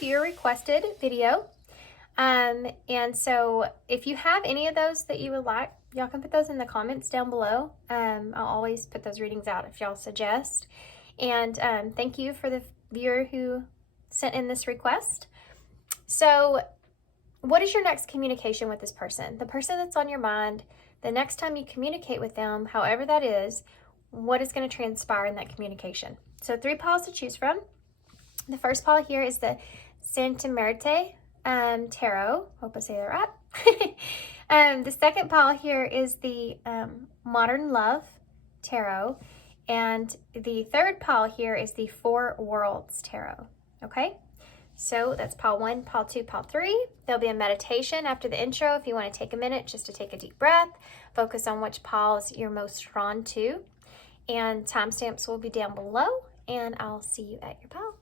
viewer requested video. And so if you have any of those that you would like, y'all can put those in the comments down below. I'll always put those readings out if y'all suggest. And thank you for the viewer who sent in this request. So what is your next communication with this person? The person that's on your mind, the next time you communicate with them, however that is, what is going to transpire in that communication? So 3 piles to choose from. The first pile here is the Santa Muerte Tarot. Hope I say that right. The second pile here is the Modern Love Tarot. And the third pile here is the Four Worlds Tarot. Okay? So that's pile 1, pile 2, pile 3. There'll be a meditation after the intro if you want to take a minute just to take a deep breath. Focus on which piles you're most drawn to. And timestamps will be down below. And I'll see you at your pile.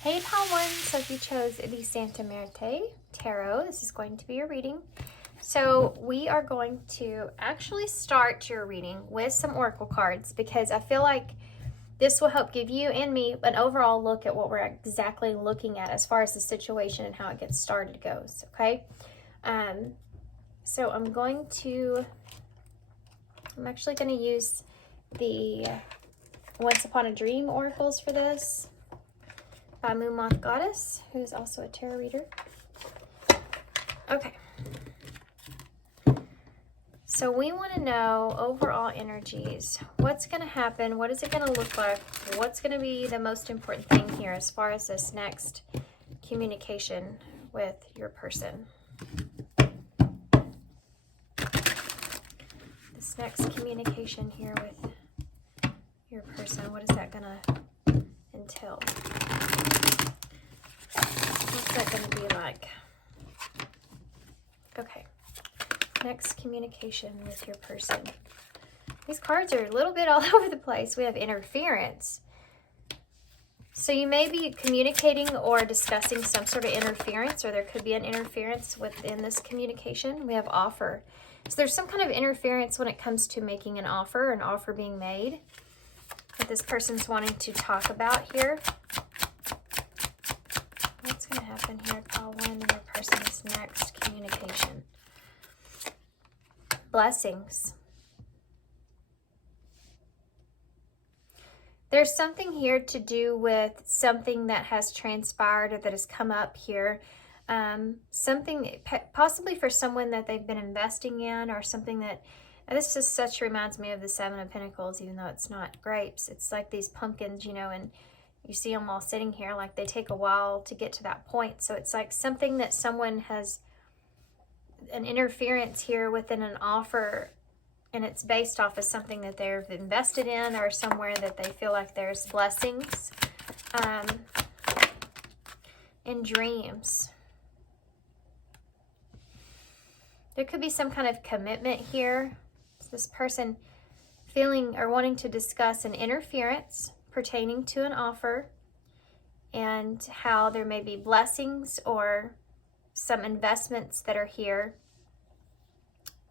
Hey pile 1, so if you chose the Santa Muerte Tarot, this is going to be your reading. So we are going to actually start your reading with some oracle cards because I feel like this will help give you and me an overall look at what we're exactly looking at as far as the situation and how it gets started goes, okay? So I'm actually going to use the Once Upon a Dream oracles for this by Moon Moth Goddess, who's also a tarot reader. Okay. So we want to know overall energies. What's going to happen? What is it going to look like? What's going to be the most important thing here as far as this next communication with your person? This next communication here with your person, what is that going to entail? What's that going to be like? Okay. Next communication with your person. These cards are a little bit all over the place. We have interference. So you may be communicating or discussing some sort of interference, or there could be an interference within this communication. We have offer. So there's some kind of interference when it comes to making an offer being made that this person's wanting to talk about here. What's going to happen here, pile 1, in your person's next communication? Blessings. There's something here to do with something that has transpired or that has come up here. Something possibly for someone that they've been investing in, or something that, this just such reminds me of the Seven of Pentacles, even though it's not grapes. It's like these pumpkins, you know, and you see them all sitting here, like they take a while to get to that point. So it's like something that someone has, an interference here within an offer, and it's based off of something that they've invested in or somewhere that they feel like there's blessings. In dreams. There could be some kind of commitment here. So this person feeling or wanting to discuss an interference pertaining to an offer and how there may be blessings or some investments that are here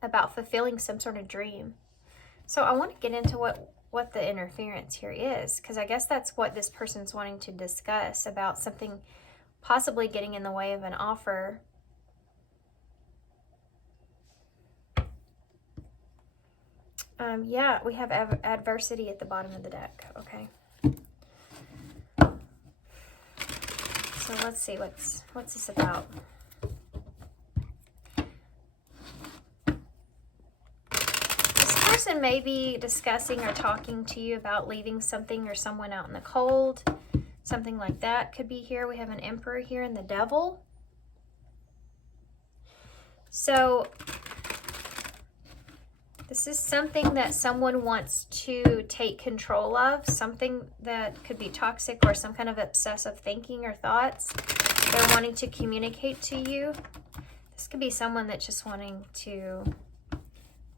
about fulfilling some sort of dream. So I want to get into what the interference here is, because I guess that's what this person's wanting to discuss, about something possibly getting in the way of an offer. Yeah, we have adversity at the bottom of the deck. Okay. So let's see, what's this about? Person may be discussing or talking to you about leaving something or someone out in the cold. Something like that could be here. We have an Emperor here and the Devil. So this is something that someone wants to take control of. Something that could be toxic or some kind of obsessive thinking or thoughts they're wanting to communicate to you. This could be someone that's just wanting to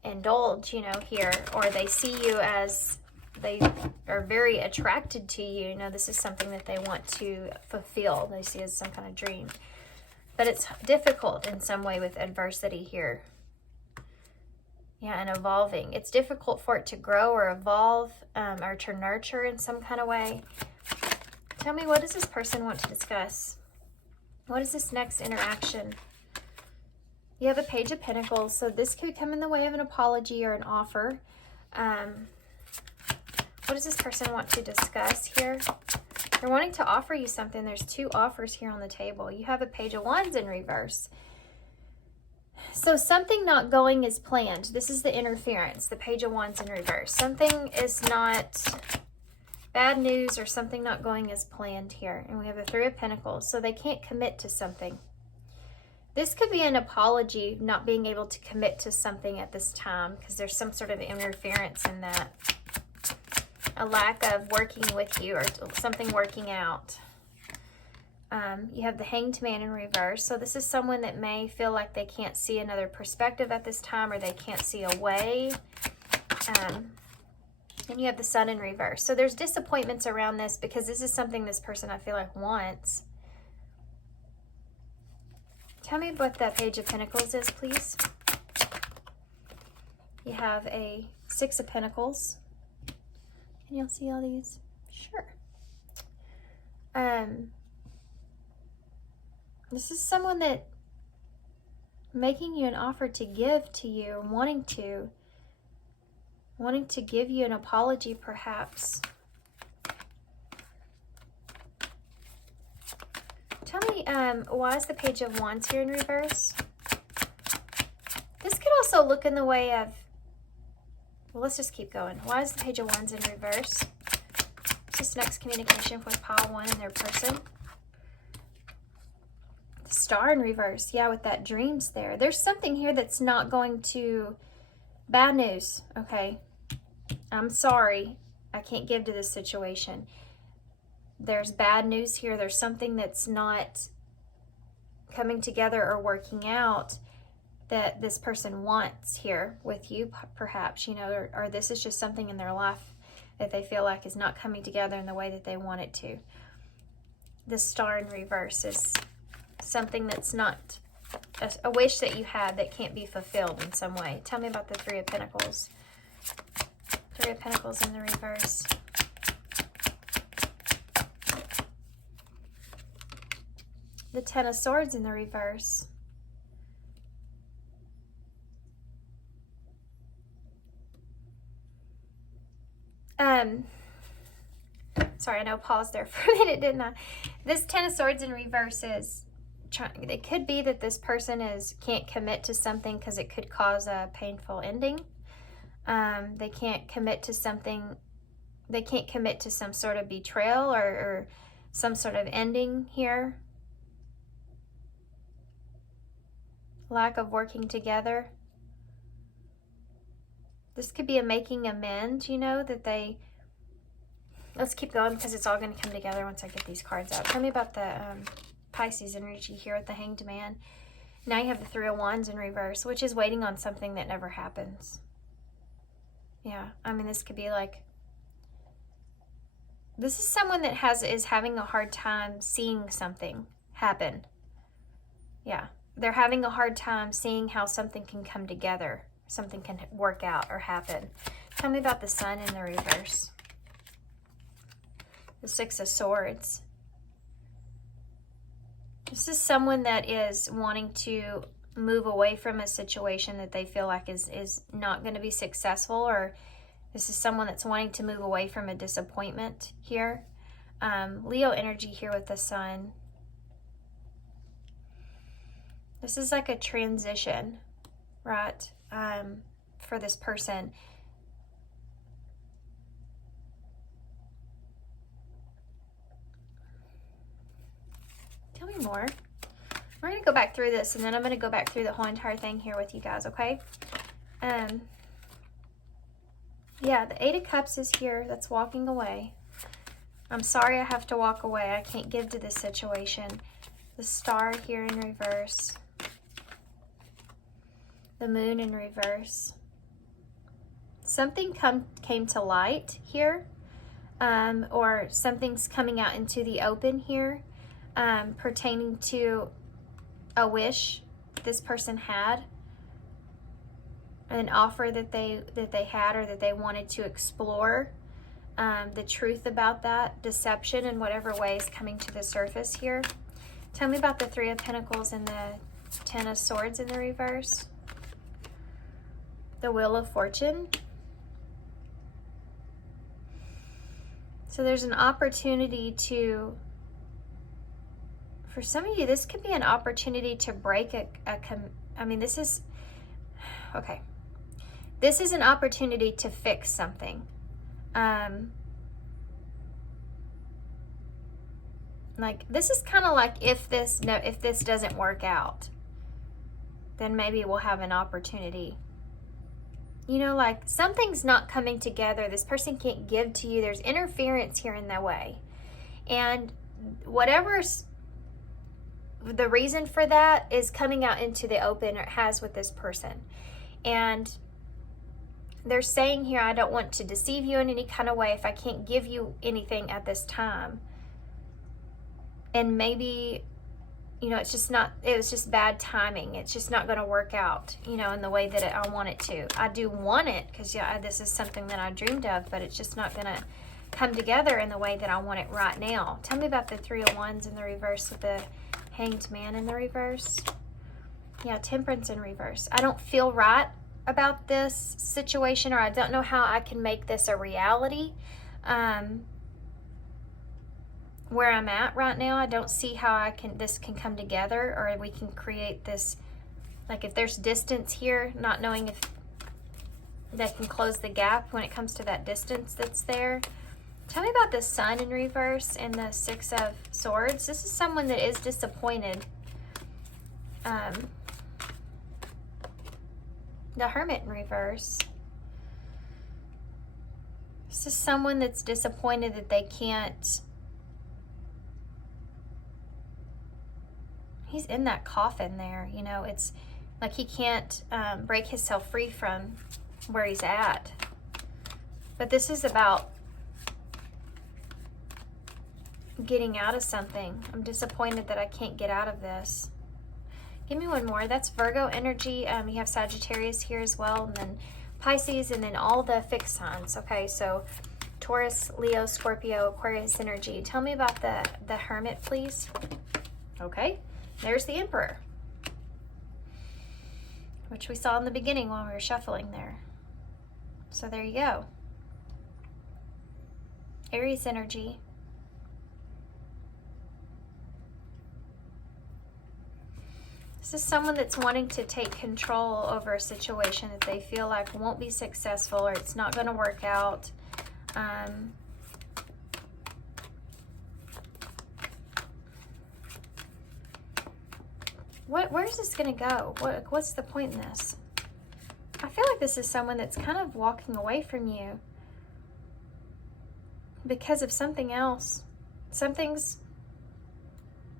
indulge, you know, here, or they see you as, they are very attracted to you. You know, this is something that they want to fulfill. They see it as some kind of dream. but it's difficult in some way with adversity here. Yeah, and evolving. It's difficult for it to grow or evolve or to nurture in some kind of way. Tell me, what does this person want to discuss? What is this next interaction? You have a Page of Pentacles, so this could come in the way of an apology or an offer. What does this person want to discuss here? They're wanting to offer you something. There's two offers here on the table. You have a Page of Wands in reverse. So something not going as planned. This is the interference, the Page of Wands in reverse. Something is not bad news or something not going as planned here. And we have the Three of Pentacles. So they can't commit to something. This could be an apology, not being able to commit to something at this time because there's some sort of interference in that. A lack of working with you or something working out. You have the Hanged Man in reverse. So this is someone that may feel like they can't see another perspective at this time, or they can't see a way. And you have the Sun in reverse. So there's disappointments around this because this is something this person I feel like wants. Tell me what that Page of Pentacles is, please. You have a Six of Pentacles. Can y'all see all these? Sure. This is someone that making you an offer to give to you, wanting to give you an apology, perhaps. Tell me, why is the Page of Wands here in reverse? This could also look in the way of, well, let's just keep going. Why is the Page of Wands in reverse? This next communication with pile 1 and their person. The Star in reverse. Yeah, with that dreams there. There's something here that's not going to... Bad news, okay? I'm sorry. I can't give to this situation. There's bad news here. There's something that's not coming together or working out that this person wants here with you, perhaps, you know, or this is just something in their life that they feel like is not coming together in the way that they want it to. The Star in reverse is something that's not a wish that you had that can't be fulfilled in some way. Tell me about the Three of Pentacles. Three of Pentacles in the reverse. The Ten of Swords in the reverse. Sorry, I know, paused there for a minute, didn't I? This Ten of Swords in reverse is trying. It could be that this person can't commit to something because it could cause a painful ending. They can't commit to something. They can't commit to some sort of betrayal or some sort of ending here. Lack of working together. This could be a making amends, you know, that they... Let's keep going because it's all going to come together once I get these cards out. Tell me about the Pisces energy here with the Hanged Man. Now you have the Three of Wands in reverse, which is waiting on something that never happens. Yeah, I mean, this could be like... This is someone that is having a hard time seeing something happen. Yeah, they're having a hard time seeing how something can come together. Something can work out or happen. Tell me about the Sun in the reverse. The Six of Swords. This is someone that is wanting to move away from a situation that they feel like is not going to be successful, or this is someone that's wanting to move away from a disappointment here. Leo energy here with the Sun. This is like a transition, right? For this person. Tell me more. We're going to go back through this, and then I'm going to go back through the whole entire thing here with you guys, okay? Yeah, the Eight of Cups is here. That's walking away. I'm sorry I have to walk away. I can't give to this situation. The Star here in reverse. The Moon in reverse. Something came to light here, or something's coming out into the open here, pertaining to a wish this person had, an offer that they had or that they wanted to explore, the truth about that, deception in whatever way is coming to the surface here. Tell me about the Three of Pentacles and the Ten of Swords in the reverse. The Wheel of Fortune. So there's an opportunity to, for some of you, this could be an opportunity to break this is, okay. This is an opportunity to fix something. Like, this is kind of like, if this doesn't work out, then maybe we'll have an opportunity. You know, like, something's not coming together. This person can't give to you. There's interference here in the way. And whatever's the reason for that is coming out into the open, or it has with this person. And they're saying here, I don't want to deceive you in any kind of way if I can't give you anything at this time. And maybe, you know, it was just bad timing. It's just not going to work out, you know, in the way that I want it to. I do want it because, yeah, this is something that I dreamed of, but it's just not going to come together in the way that I want it right now. Tell me about the Three of Wands in the reverse with the Hanged Man in the reverse. Yeah, Temperance in reverse. I don't feel right about this situation, or I don't know how I can make this a reality. Where I'm at right now, I don't see how this can come together, or we can create this, like, if there's distance here, not knowing if that can close the gap when it comes to that distance that's there. Tell me about the Sun in reverse and the Six of Swords. This is someone that is disappointed. The Hermit in reverse. This is someone that's disappointed that they can't. He's in that coffin there, you know. It's like he can't break himself free from where he's at. But this is about getting out of something. I'm disappointed that I can't get out of this. Give me one more. That's Virgo energy. You have Sagittarius here as well, and then Pisces, and then all the fixed signs. Okay, so Taurus, Leo, Scorpio, Aquarius energy. Tell me about the Hermit, please. Okay, there's the Emperor, which we saw in the beginning when we were shuffling there. So there you go. Aries energy. This is someone that's wanting to take control over a situation that they feel like won't be successful, or it's not going to work out. Where's this going to go? What's the point in this? I feel like this is someone that's kind of walking away from you because of something else. Something's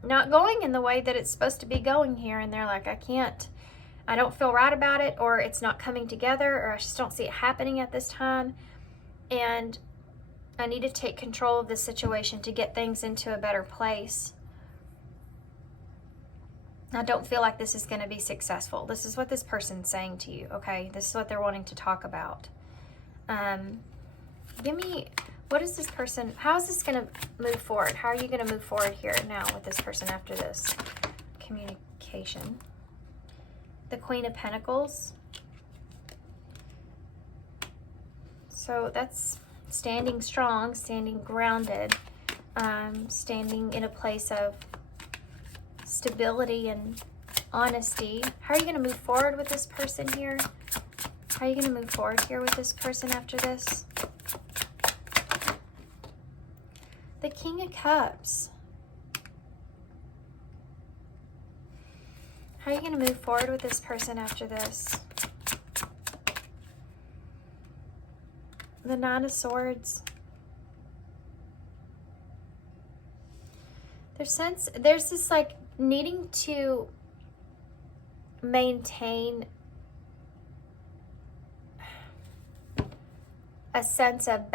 not going in the way that it's supposed to be going here, and they're like, I don't feel right about it, or it's not coming together, or I just don't see it happening at this time, and I need to take control of this situation to get things into a better place. I don't feel like this is going to be successful. This is what this person's saying to you, okay? This is what they're wanting to talk about. Give me, what is this person, how is this going to move forward? How are you going to move forward here now with this person after this communication? The Queen of Pentacles. So that's standing strong, standing grounded, standing in a place of stability and honesty. How are you going to move forward with this person here? How are you going to move forward here with this person after this? The King of Cups. How are you going to move forward with this person after this? The Nine of Swords. There's this like needing to maintain a sense of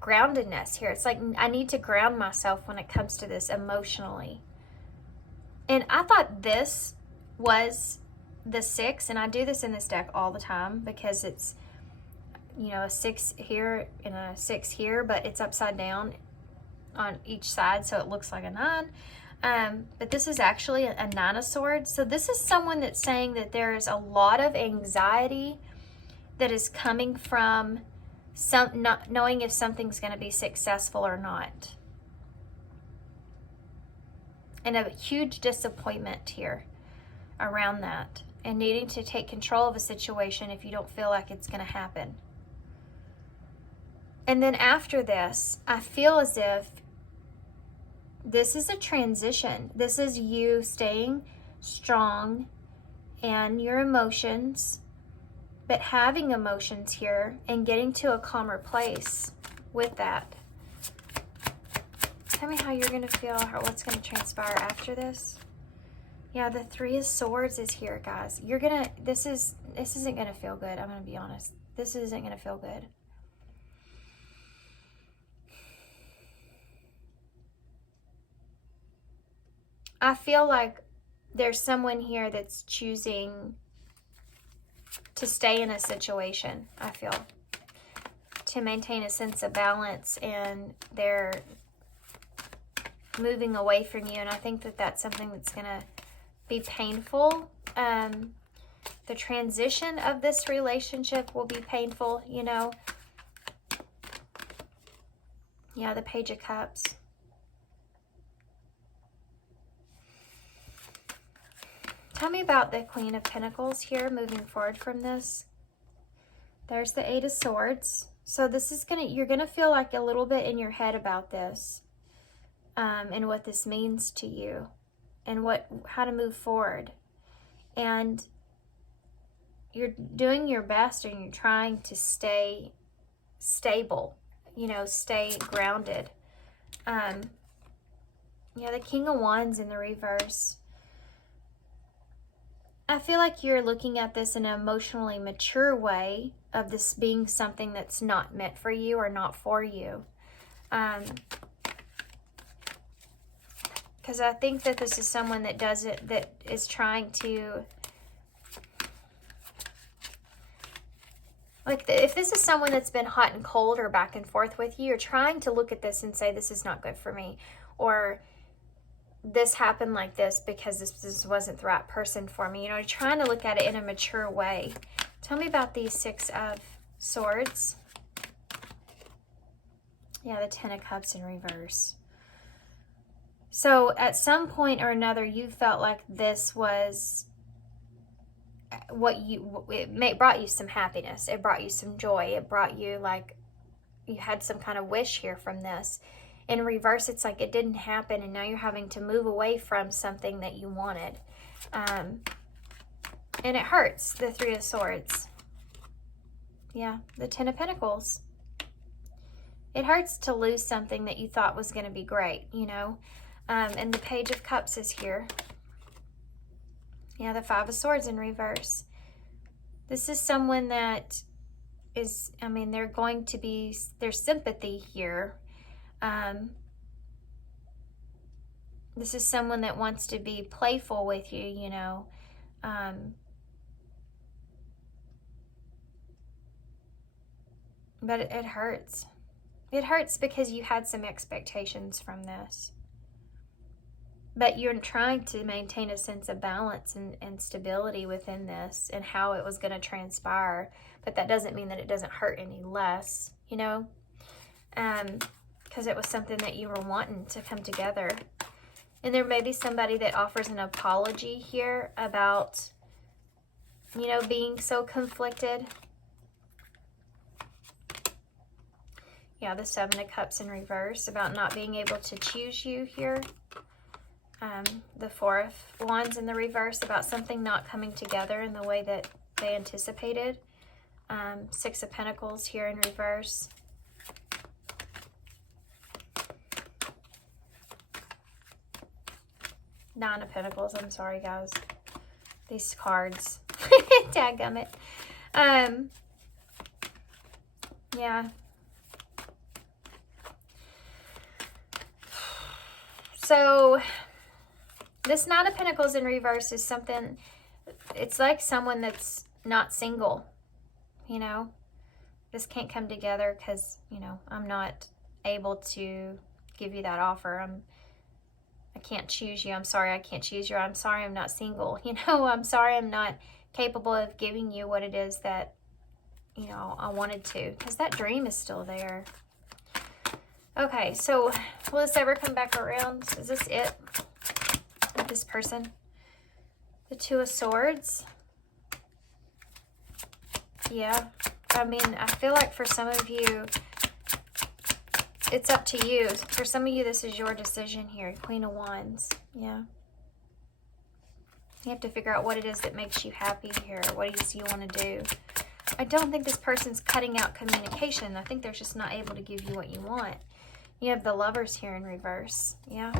groundedness here. It's like I need to ground myself when it comes to this emotionally. And I thought this was the 6, and I do this in this deck all the time because it's, you know, a 6 here and a 6 here, but it's upside down on each side, so it looks like a 9. But this is actually a 9 of Swords. So this is someone that's saying that there's a lot of anxiety that is coming from not knowing if something's going to be successful or not. And a huge disappointment here around that, and needing to take control of a situation if you don't feel like it's going to happen. And then after this, I feel as if this is a transition. This is you staying strong and your emotions, but having emotions here and getting to a calmer place with that. Tell me how you're going to feel, or what's going to transpire after this. Yeah, the 3 of Swords is here, guys. You're going to, this isn't going to feel good. I'm going to be honest. This isn't going to feel good. I feel like there's someone here that's choosing to stay in a situation, I feel, to maintain a sense of balance, and they're moving away from you. And I think that that's something that's going to be painful. The transition of this relationship will be painful, you know. Yeah, the Page of Cups. Tell me about the Queen of Pentacles here moving forward from this. There's the 8 of Swords. So this is you're gonna feel like a little bit in your head about this, and what this means to you, and how to move forward. And you're doing your best, and you're trying to stay stable, you know, stay grounded. Yeah, the King of Wands in the reverse. I feel like you're looking at this in an emotionally mature way of this being something that's not meant for you or not for you. Because I think that this is someone that that is trying to, like, if this is someone that's been hot and cold or back and forth with you, you're trying to look at this and say, this is not good for me, or this happened like this because this wasn't the right person for me. You know, you're trying to look at it in a mature way. Tell me about these 6 of Swords. Yeah, the 10 of Cups in reverse. So at some point or another, you felt like this was it brought you some happiness. It brought you some joy. It brought you, like, you had some kind of wish here from this. In reverse, it's like it didn't happen, and now you're having to move away from something that you wanted. And it hurts, the 3 of Swords. Yeah, the 10 of Pentacles. It hurts to lose something that you thought was going to be great, you know. And the Page of Cups is here. Yeah, the 5 of Swords in reverse. This is someone that is, I mean, there's sympathy here. This is someone that wants to be playful with you, you know. But it hurts. It hurts because you had some expectations from this. But you're trying to maintain a sense of balance and stability within this and how it was going to transpire. But that doesn't mean that it doesn't hurt any less, you know. Because it was something that you were wanting to come together. And there may be somebody that offers an apology here about, you know, being so conflicted. Yeah, the 7 of Cups in reverse, about not being able to choose you here. The 4 of Wands in the reverse, about something not coming together in the way that they anticipated. 6 of Pentacles here in reverse. Nine of Pentacles. I'm sorry, guys. These cards. Dadgummit. Yeah. So This Knight of Pentacles in reverse is something, it's like someone that's not single, you know. This can't come together because, you know, I'm not able to give you that offer. I can't choose you. I'm sorry I can't choose you. I'm sorry I'm not single. You know, I'm sorry I'm not capable of giving you what it is that, you know, I wanted to. Because that dream is still there. Okay, so will this ever come back around? Is this it? This person? The Two of Swords? Yeah. I mean, I feel like for some of you, it's up to you. For some of you, this is your decision here. Queen of Wands. Yeah. You have to figure out what it is that makes you happy here. What it is you want to do. I don't think this person's cutting out communication. I think they're just not able to give you what you want. You have the Lovers here in reverse. Yeah.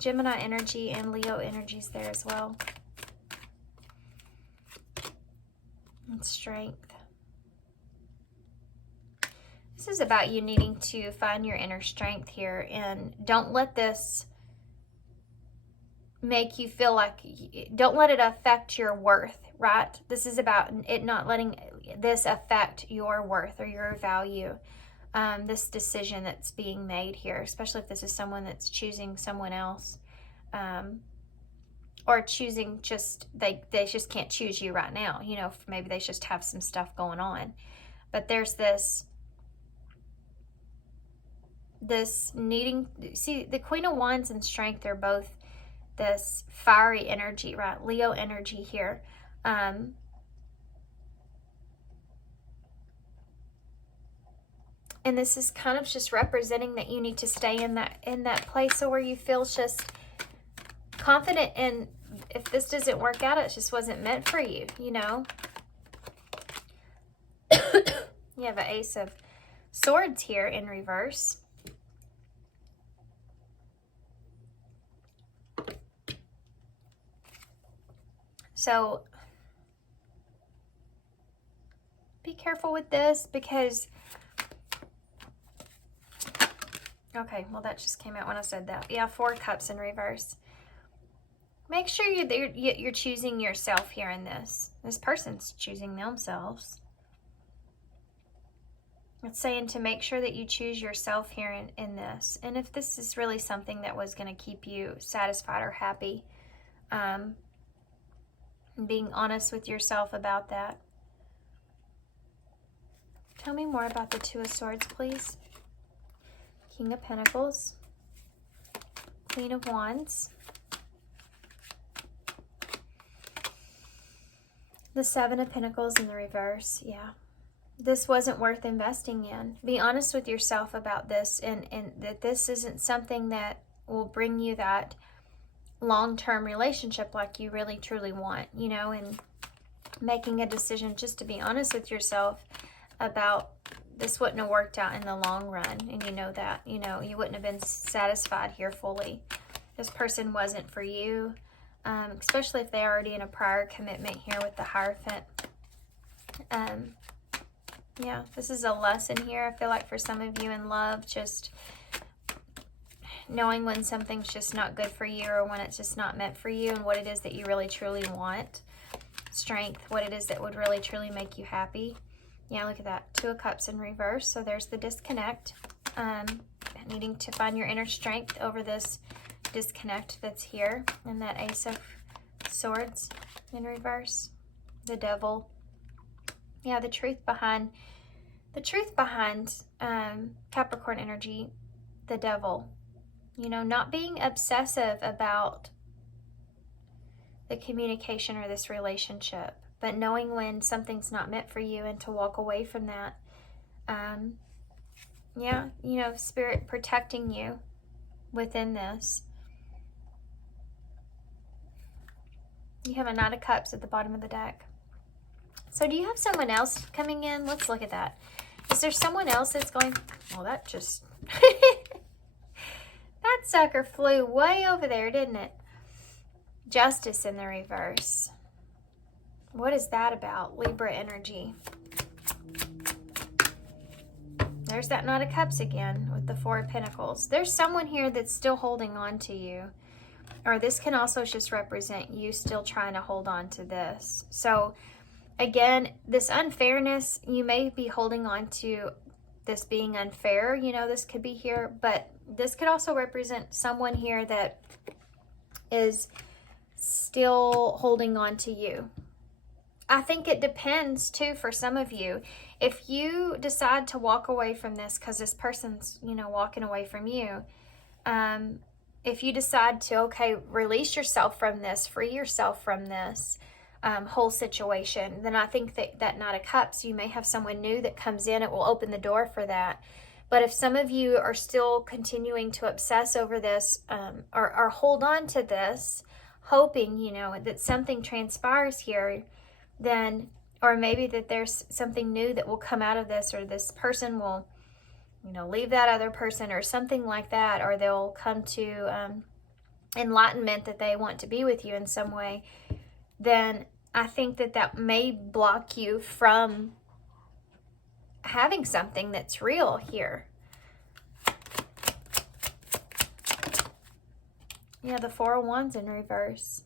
Gemini energy and Leo energies there as well. And Strength. This is about you needing to find your inner strength here, and don't let this make you feel like, don't let it affect your worth, right? This is about it not letting this affect your worth or your value. This decision that's being made here, especially if this is someone that's choosing someone else, or choosing just, they just can't choose you right now. You know, maybe they just have some stuff going on. But there's this needing, see, the Queen of Wands and Strength are both this fiery energy, right? Leo energy here. And this is kind of just representing that you need to stay in that place where you feel just confident, and if this doesn't work out, it just wasn't meant for you, you know. You have an Ace of Swords here in reverse. So be careful with this because, okay, well that just came out when I said that. Yeah, Four Cups in reverse. Make sure you're choosing yourself here in this. This person's choosing themselves. It's saying to make sure that you choose yourself here in this. And if this is really something that was going to keep you satisfied or happy, being honest with yourself about that. Tell me more about the Two of Swords, please. King of Pentacles. Queen of Wands. The Seven of Pentacles in the reverse. Yeah. This wasn't worth investing in. Be honest with yourself about this, and that this isn't something that will bring you that long-term relationship like you really truly want, you know, and making a decision just to be honest with yourself about this wouldn't have worked out in the long run, and you know that, you know, you wouldn't have been satisfied here fully. This person wasn't for you, especially if they're already in a prior commitment here with the Hierophant. Yeah, this is a lesson here, I feel like, for some of you in love, just knowing when something's just not good for you or when it's just not meant for you, and what it is that you really truly want. Strength, what it is that would really truly make you happy. Yeah, look at that. Two of Cups in reverse. So there's the disconnect. Needing to find your inner strength over this disconnect that's here. And that Ace of Swords in reverse. The Devil. Yeah, the truth behind Capricorn energy, the Devil. You know, not being obsessive about the communication or this relationship, but knowing when something's not meant for you and to walk away from that. Yeah, you know, Spirit protecting you within this. You have a Knight of Cups at the bottom of the deck. So do you have someone else coming in? Let's look at that. Is there someone else that's going... Well, that just... that sucker flew way over there, didn't it? Justice in the reverse. What is that about? Libra energy. There's that Knight of Cups again with the Four of Pentacles. There's someone here that's still holding on to you. Or this can also just represent you still trying to hold on to this. So again, this unfairness, you may be holding on to this being unfair. You know, this could be here, but this could also represent someone here that is still holding on to you. I think it depends too for some of you. If you decide to walk away from this because this person's, you know, walking away from you, if you decide to, okay, release yourself from this, free yourself from this whole situation, then I think that Knight of Cups, you may have someone new that comes in. It will open the door for that. But if some of you are still continuing to obsess over this or hold on to this, hoping, you know, that something transpires here, then, or maybe that there's something new that will come out of this, or this person will, you know, leave that other person or something like that, or they'll come to enlightenment that they want to be with you in some way, then I think that may block you from having something that's real here. Yeah, the Four of Wands in reverse.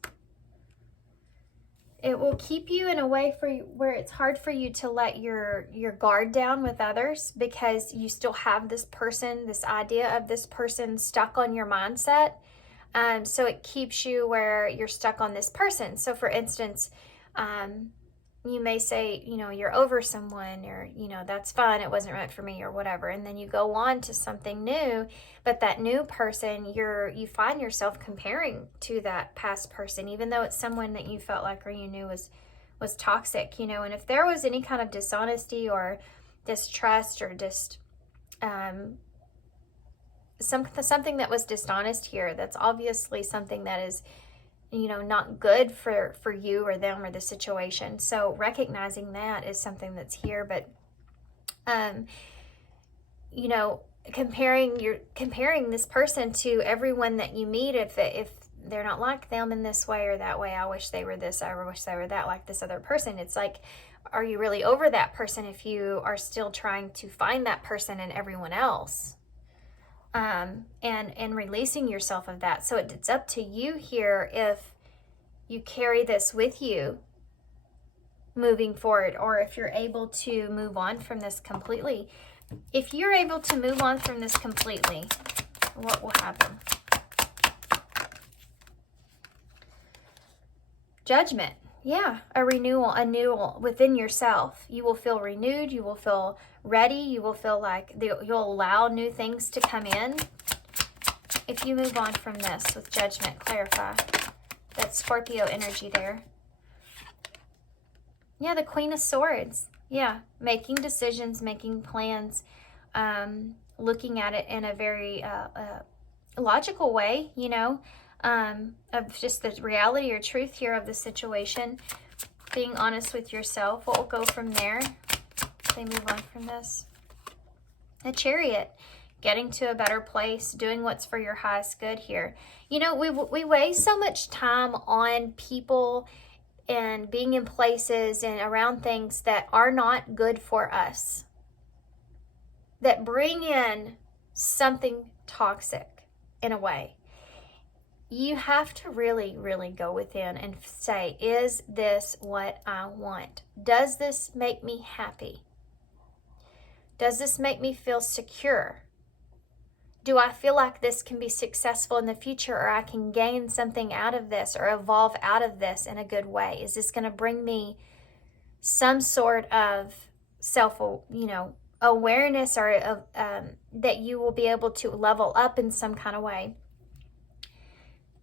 It will keep you in a way where it's hard for you to let your guard down with others, because you still have this person, this idea of this person stuck on your mindset. So it keeps you where you're stuck on this person. So for instance, you may say, you know, you're over someone, or, you know, that's fine, it wasn't right for me, or whatever. And then you go on to something new, but that new person, you find yourself comparing to that past person, even though it's someone that you felt like or you knew was toxic, you know. And if there was any kind of dishonesty or distrust or just something that was dishonest here, that's obviously something that is, you know, not good for you or them or the situation. So recognizing that is something that's here. But you know, comparing this person to everyone that you meet, if they're not like them in this way or that way, I wish they were this, I wish they were that, like this other person. It's like, are you really over that person if you are still trying to find that person in everyone else? And releasing yourself of that. So it's up to you here if you carry this with you moving forward, or if you're able to move on from this completely. If you're able to move on from this completely, what will happen? Judgment. Yeah, a renewal within yourself. You will feel renewed. You will feel ready. You will feel like you'll allow new things to come in. If you move on from this with Judgment, clarify. That's Scorpio energy there. Yeah, the Queen of Swords. Yeah, making decisions, making plans, looking at it in a very logical way, you know, of just the reality or truth here of the situation, being honest with yourself. What will go from there? They move on from this. A Chariot, getting to a better place, doing what's for your highest good here. You know, we waste so much time on people and being in places and around things that are not good for us, that bring in something toxic in a way. You have to really, really go within and say, is this what I want? Does this make me happy? Does this make me feel secure? Do I feel like this can be successful in the future, or I can gain something out of this or evolve out of this in a good way? Is this going to bring me some sort of self, you know, awareness, or that you will be able to level up in some kind of way?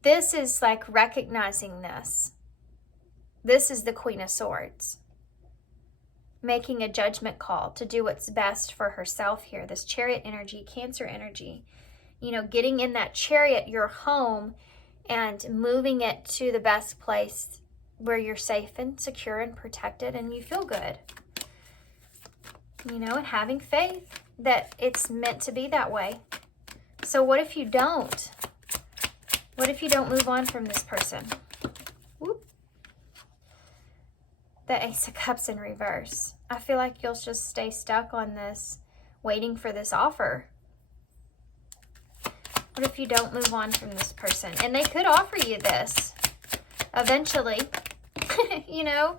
This is like recognizing this. This is the Queen of Swords. Making a judgment call to do what's best for herself here. This Chariot energy, Cancer energy. You know, getting in that chariot, your home, and moving it to the best place where you're safe and secure and protected and you feel good. You know, and having faith that it's meant to be that way. So what if you don't? What if you don't move on from this person? Whoop. The Ace of Cups in reverse. I feel like you'll just stay stuck on this waiting for this offer? What if you don't move on from this person? And they could offer you this eventually, you know?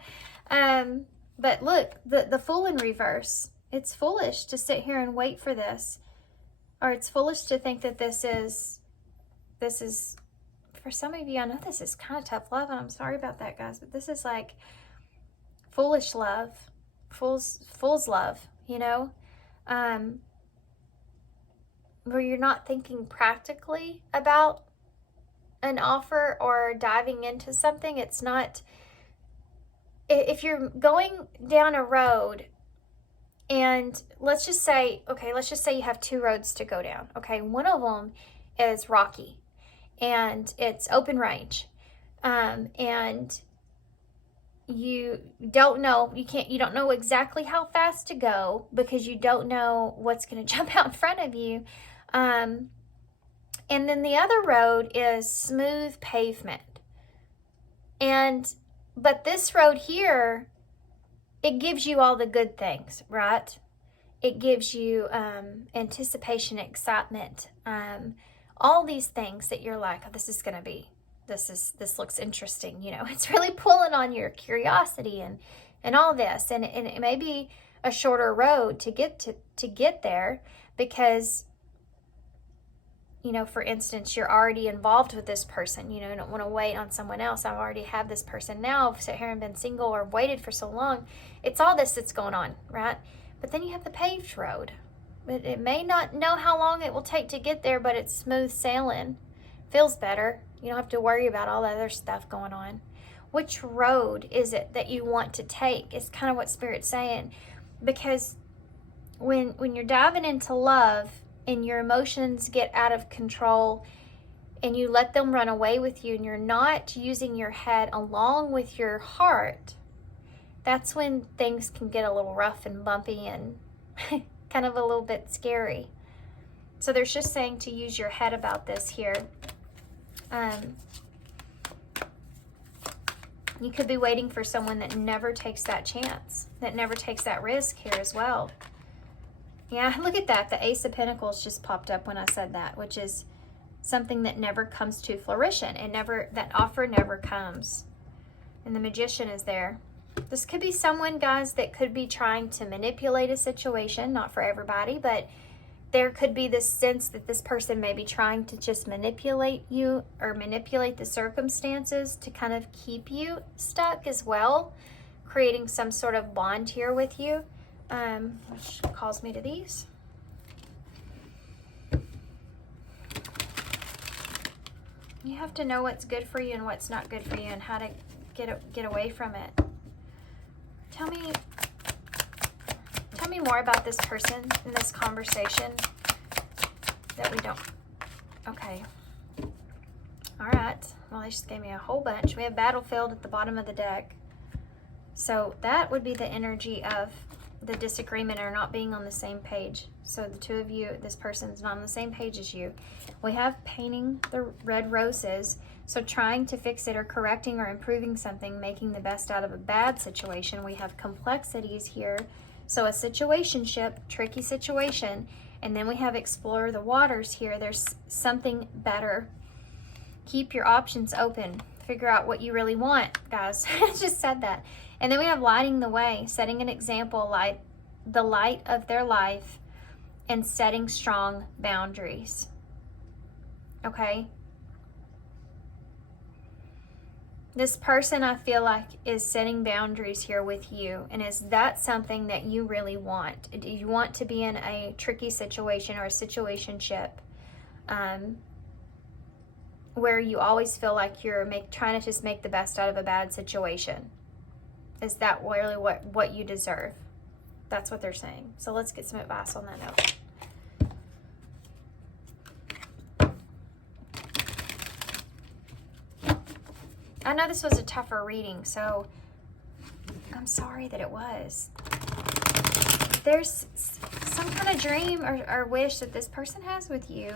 But look, the Fool in reverse. It's foolish to sit here and wait for this. Or it's foolish to think that this is, for some of you, I know this is kind of tough love, and I'm sorry about that, guys, but this is like foolish love, fool's love, you know? Where you're not thinking practically about an offer or diving into something. It's not, if you're going down a road, and let's just say you have 2 roads to go down. Okay, one of them is rocky and it's open range, and you don't know exactly how fast to go because you don't know what's going to jump out in front of you. And then the other road is smooth pavement. But this road here, it gives you all the good things, right? It gives you anticipation, excitement, all these things that you're like, oh, this looks interesting, you know. It's really pulling on your curiosity and all this. And it may be a shorter road to get there because, you know, for instance, you're already involved with this person. You know, you don't want to wait on someone else. I already have this person now. I've sat here and been single or waited for so long. It's all this that's going on, right? But then you have the paved road. It may not know how long it will take to get there, but it's smooth sailing. Feels better. You don't have to worry about all the other stuff going on. Which road is it that you want to take? Is kind of what Spirit's saying. Because when you're diving into love and your emotions get out of control and you let them run away with you and you're not using your head along with your heart, that's when things can get a little rough and bumpy and kind of a little bit scary. So there's just saying to use your head about this here. You could be waiting for someone that never takes that chance, that never takes that risk here as well. Yeah, look at that. The Ace of Pentacles just popped up when I said that, which is something that never comes to fruition. That offer never comes. And the Magician is there. This could be someone, guys, that could be trying to manipulate a situation. Not for everybody, but there could be this sense that this person may be trying to just manipulate you or manipulate the circumstances to kind of keep you stuck as well, creating some sort of bond here with you, which calls me to these. You have to know what's good for you and what's not good for you and how to get away from it. Tell me more about this person in this conversation that we don't. Okay. All right. Well, they just gave me a whole bunch. We have Battlefield at the bottom of the deck. So that would be the energy of the disagreement or not being on the same page. So the two of you, this person's not on the same page as you. We have painting the red roses. So trying to fix it or correcting or improving something, making the best out of a bad situation. We have complexities here. So a situationship, tricky situation. And then we have explore the waters here. There's something better. Keep your options open. Figure out what you really want, guys. I just said that. And then we have lighting the way, setting an example, light the light of their life, and setting strong boundaries. Okay? This person, I feel like, is setting boundaries here with you. And is that something that you really want? Do you want to be in a tricky situation or a situationship where you always feel like you're trying to just make the best out of a bad situation? Is that really what you deserve? That's what they're saying. So let's get some advice on that note. I know this was a tougher reading, so I'm sorry that it was. There's some kind of dream or wish that this person has with you,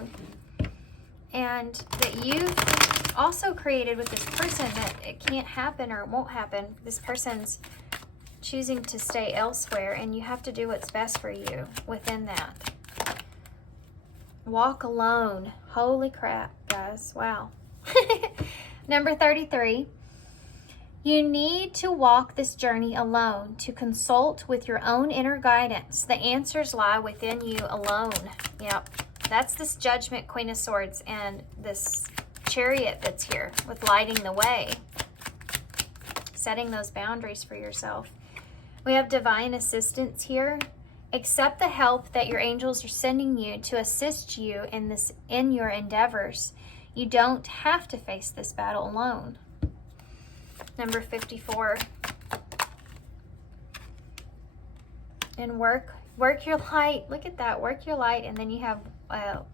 and that you've also created with this person, that it can't happen or it won't happen. This person's choosing to stay elsewhere, and you have to do what's best for you within that. Walk alone. Holy crap, guys. Wow. Number 33. You need to walk this journey alone to consult with your own inner guidance. The answers lie within you alone. Yep. That's this Judgment, Queen of Swords, and this Chariot that's here with lighting the way. Setting those boundaries for yourself. We have divine assistance here. Accept the help that your angels are sending you to assist you in your endeavors. You don't have to face this battle alone. Number 54. And work your light. Look at that. Work your light, and then you have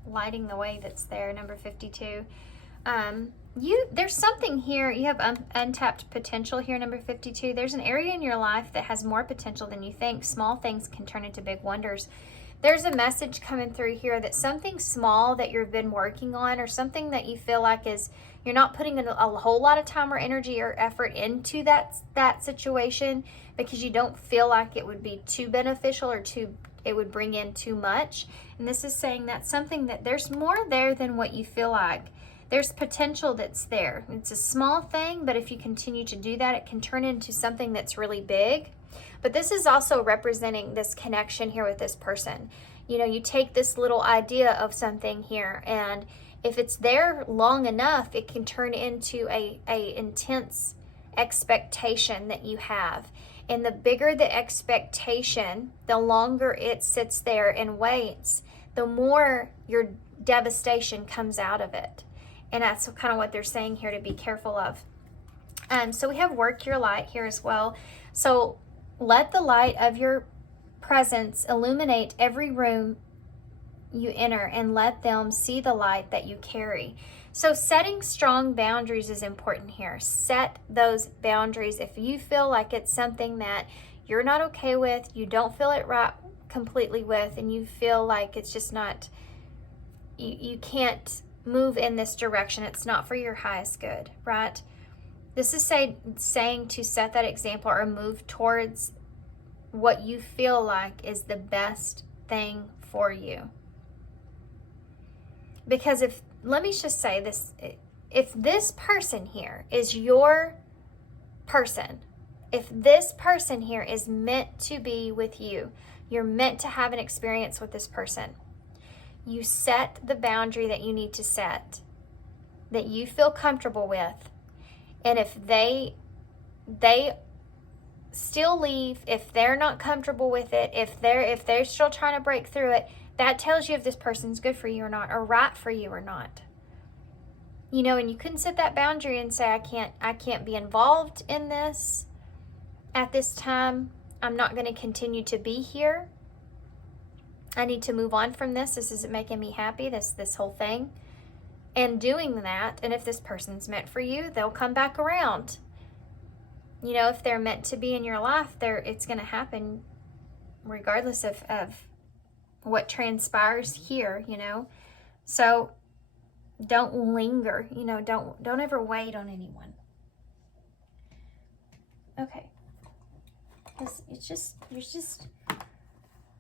lighting the way that's there. Number 52. There's something here. You have untapped potential here, number 52. There's an area in your life that has more potential than you think. Small things can turn into big wonders. There's a message coming through here that something small that you've been working on, or something that you feel like you're not putting a whole lot of time or energy or effort into that situation because you don't feel like it would be too beneficial or it would bring in too much. And this is saying that something that there's more there than what you feel like. There's potential that's there. It's a small thing, but if you continue to do that, it can turn into something that's really big. But this is also representing this connection here with this person. You know, you take this little idea of something here, and if it's there long enough, it can turn into a intense expectation that you have. And the bigger the expectation, the longer it sits there and waits, the more your devastation comes out of it. And that's kind of what they're saying here to be careful of. So we have work your light here as well. So let the light of your presence illuminate every room you enter, and let them see the light that you carry. So setting strong boundaries is important here. Set those boundaries. If you feel like it's something that you're not okay with, you don't feel it right completely with, and you feel like it's just not, you can't move in this direction, it's not for your highest good, right? This is saying to set that example or move towards what you feel like is the best thing for you. Because let me just say this, if this person here is your person, if this person here is meant to be with you, you're meant to have an experience with this person, you set the boundary that you need to set, that you feel comfortable with. And if they still leave, if they're not comfortable with it, if they're still trying to break through it, that tells you if this person's good for you or not, or right for you or not. You know, and you couldn't set that boundary and say, I can't be involved in this at this time. I'm not going to continue to be here. I need to move on from this. This isn't making me happy, this whole thing. And doing that, and if this person's meant for you, they'll come back around. You know, if they're meant to be in your life, it's going to happen regardless of what transpires here, you know. So don't linger, you know, don't ever wait on anyone. Okay. Because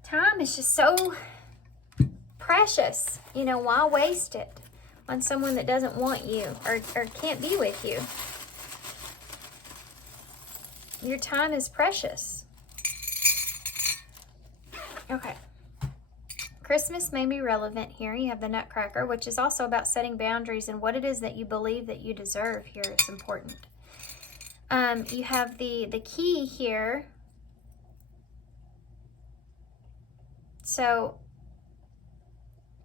time is just so precious, you know. Why waste it on someone that doesn't want you or can't be with you? Your time is precious. Okay. Christmas may be relevant here. You have the Nutcracker, which is also about setting boundaries and what it is that you believe that you deserve here is important. You have the key here. So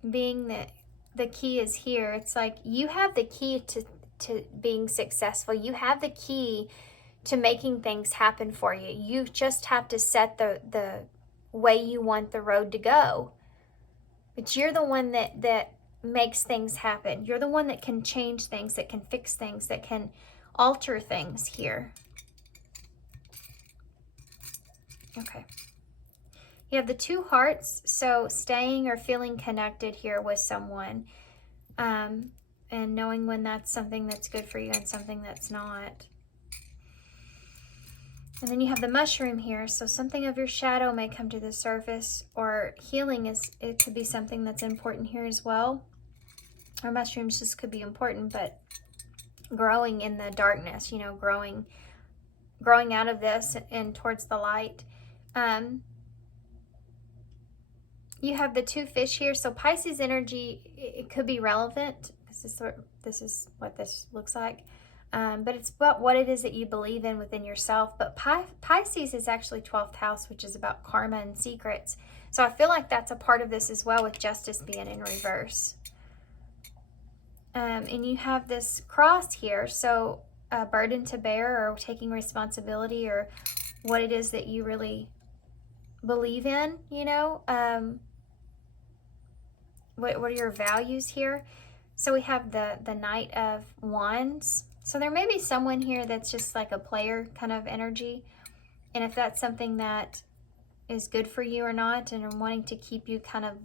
being that the key is here, it's like you have the key to being successful. You have the key to making things happen for you. You just have to set the way you want the road to go. But you're the one that makes things happen. You're the one that can change things, that can fix things, that can alter things here. Okay. You have the 2 hearts, so staying or feeling connected here with someone, and knowing when that's something that's good for you and something that's not. And then you have the mushroom here. So something of your shadow may come to the surface, or healing it could be something that's important here as well. Or mushrooms just could be important, but growing in the darkness, you know, growing out of this and towards the light. You have the 2 fish here. So Pisces energy, it could be relevant. This is what this looks like. But it's about what it is that you believe in within yourself. But Pisces is actually 12th house, which is about karma and secrets. So I feel like that's a part of this as well, with justice being in reverse. And you have this cross here. So a burden to bear, or taking responsibility, or what it is that you really believe in, you know. What are your values here? So we have the Knight of Wands. So there may be someone here that's just like a player kind of energy. And if that's something that is good for you or not, and wanting to keep you kind of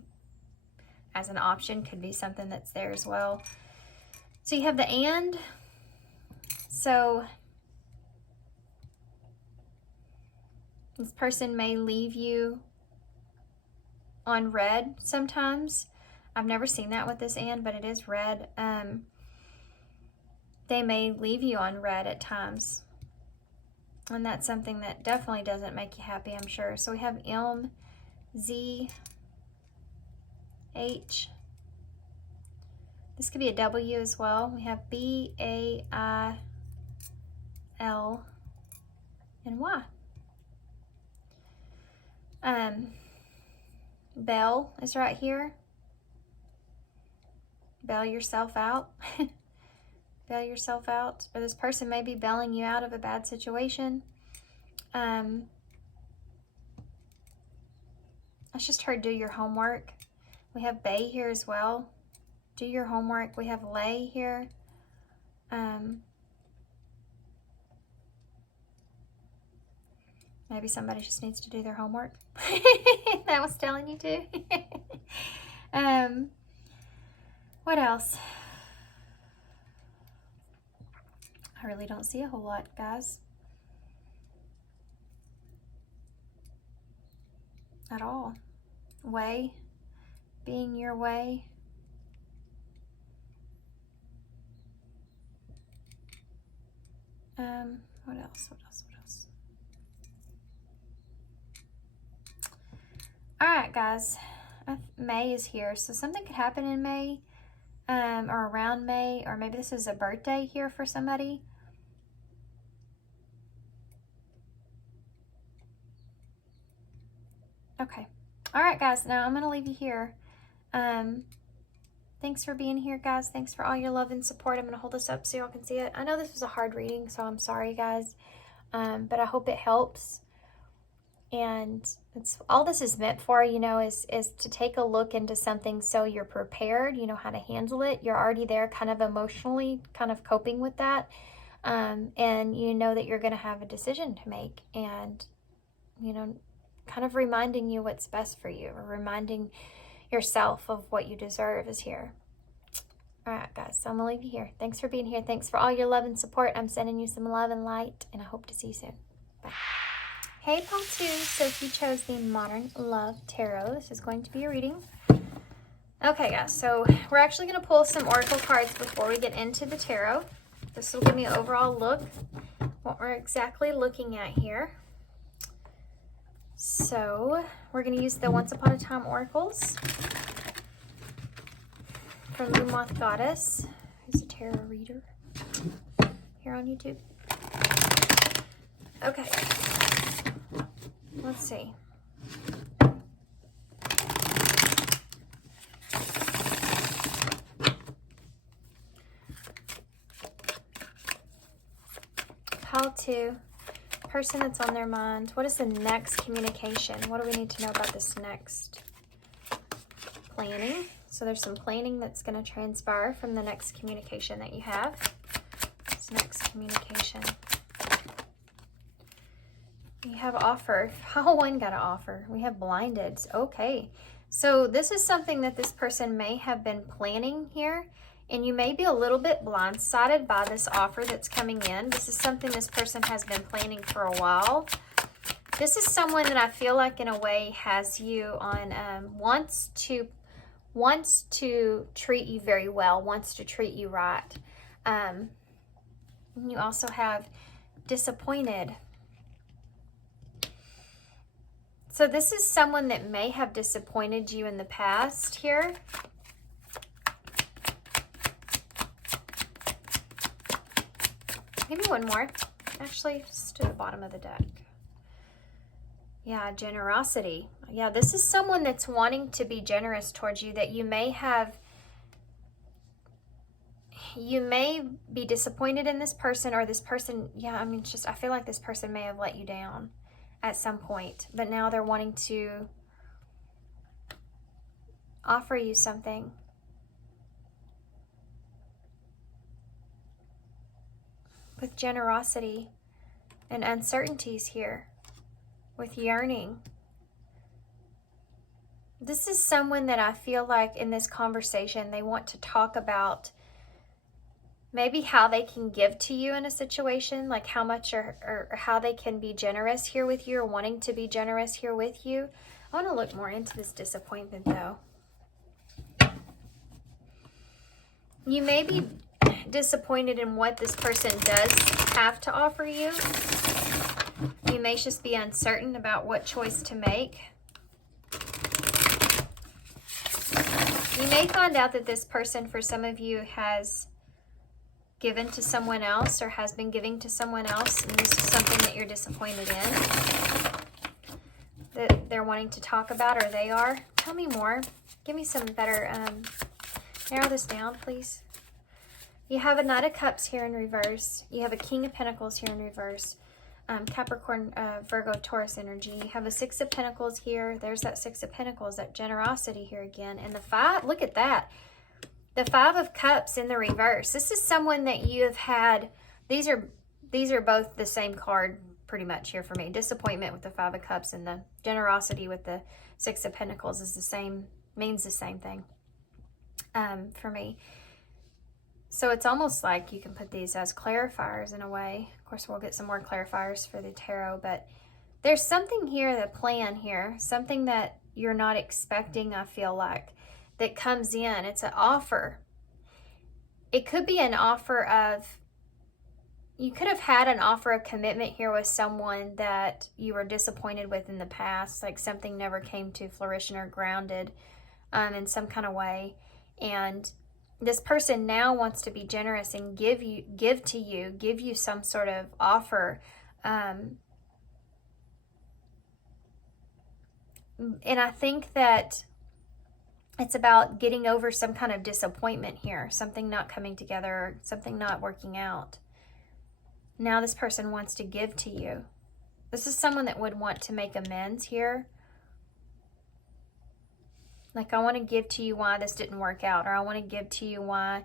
as an option, could be something that's there as well. So you have the and. So this person may leave you on red sometimes. I've never seen that with this and, but it is red. They may leave you on red at times. And that's something that definitely doesn't make you happy, I'm sure. So we have M, Z, H. This could be a W as well. We have B, A, I, L, and Y. Bail is right here. Bail yourself out. Bail yourself out. Or this person may be bailing you out of a bad situation. I just heard do your homework. We have Bay here as well. Do your homework. We have Lay here. Maybe somebody just needs to do their homework. That was telling you to. What else? I really don't see a whole lot, guys. At all. Way. Being your way. What else? All right, guys. May is here, so something could happen in May, or around May, or maybe this is a birthday here for somebody. Okay. All right, guys. Now I'm going to leave you here. Thanks for being here, guys. Thanks for all your love and support. I'm going to hold this up so y'all can see it. I know this was a hard reading, so I'm sorry, guys. But I hope it helps. And it's all this is meant for, you know, is to take a look into something so you're prepared, you know how to handle it. You're already there kind of emotionally, kind of coping with that. And you know that you're going to have a decision to make, and, you know, kind of reminding you what's best for you, or reminding yourself of what you deserve is here. All right, guys, so I'm going to leave you here. Thanks for being here. Thanks for all your love and support. I'm sending you some love and light, and I hope to see you soon. Bye. Hey, Paul 2. So if you chose the Modern Love Tarot, this is going to be a reading. Okay, guys, so we're actually going to pull some oracle cards before we get into the tarot. This will give me an overall look, what we're exactly looking at here. So we're going to use the Once Upon a Time oracles from Moon Moth Goddess, who's a tarot reader here on YouTube. Okay, let's see. Call to person that's on their mind. What is the next communication? What do we need to know about this next? Planning. So there's some planning that's going to transpire from the next communication that you have. This next communication. You have offer. How one got an offer. We have blinded. Okay. So this is something that this person may have been planning here. And you may be a little bit blindsided by this offer that's coming in. This is something this person has been planning for a while. This is someone that I feel like in a way has you on, wants to treat you very well, wants to treat you right. You also have disappointed. So this is someone that may have disappointed you in the past here. Give me one more. Actually, just to the bottom of the deck. Yeah, generosity. Yeah, this is someone that's wanting to be generous towards you, that you may be disappointed in this person, or this person, yeah, I mean, it's just, I feel like this person may have let you down at some point, but now they're wanting to offer you something. With generosity and uncertainties here, with yearning. This is someone that I feel like in this conversation, they want to talk about maybe how they can give to you in a situation, like how much or how they can be generous here with you, or wanting to be generous here with you. I want to look more into this disappointment though. You may be disappointed in what this person does have to offer you. You may just be uncertain about what choice to make. You may find out that this person, for some of you, has given to someone else or has been giving to someone else, and this is something that you're disappointed in, that they're wanting to talk about, or they are. Tell me more. Give me some better, narrow this down, please. You have a Knight of Cups here in reverse. You have a King of Pentacles here in reverse. Capricorn, Virgo, Taurus energy. You have a Six of Pentacles here. There's that Six of Pentacles, that generosity here again. And the Five, look at that. The Five of Cups in the reverse. This is someone that you have had, these are both the same card pretty much here for me. Disappointment with the Five of Cups, and the generosity with the Six of Pentacles is the same, means the same thing for me. So it's almost like you can put these as clarifiers in a way. Of course, we'll get some more clarifiers for the tarot, but there's something here, the plan here, something that you're not expecting, I feel like, that comes in. It's an offer. It could be an offer of, you could have had an offer of commitment here with someone that you were disappointed with in the past, like something never came to fruition or grounded in some kind of way. And this person now wants to be generous and give you some sort of offer. And I think that it's about getting over some kind of disappointment here, something not coming together, something not working out. Now this person wants to give to you. This is someone that would want to make amends here. Like, I want to give to you why this didn't work out, or I want to give to you why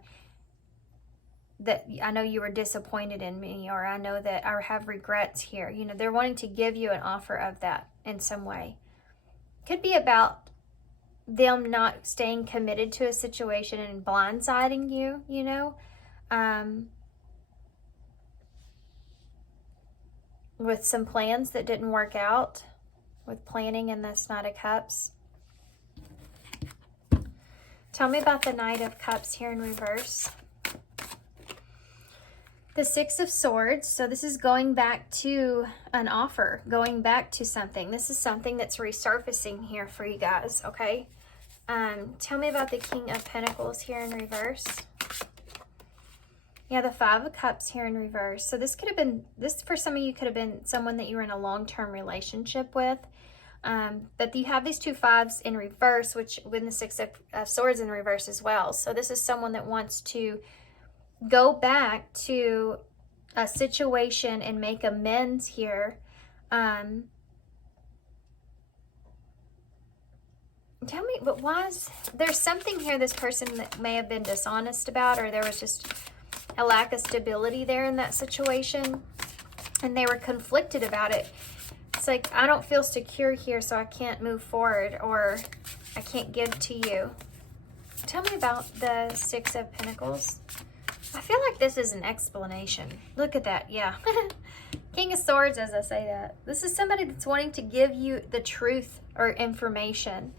that I know you were disappointed in me, or I know that I have regrets here. You know, they're wanting to give you an offer of that in some way. Could be about them not staying committed to a situation and blindsiding you, you know, with some plans that didn't work out, with planning and this Knight of Cups. Tell me about the Knight of Cups here in reverse. The Six of Swords. So this is going back to an offer, going back to something. This is something that's resurfacing here for you guys, okay? Tell me about the King of Pentacles here in reverse. Yeah, the Five of Cups here in reverse. So this could have been, this for some of you could have been someone that you were in a long-term relationship with. But you have these two fives in reverse, which with the Six of Swords in reverse as well. So this is someone that wants to go back to a situation and make amends here. Tell me, but why is there's something here this person that may have been dishonest about, or there was just a lack of stability there in that situation, and they were conflicted about it. It's like, I don't feel secure here, so I can't move forward, or I can't give to you. Tell me about the Six of Pentacles. I feel like this is an explanation. Look at that. Yeah. King of Swords, as I say that. This is somebody that's wanting to give you the truth or information.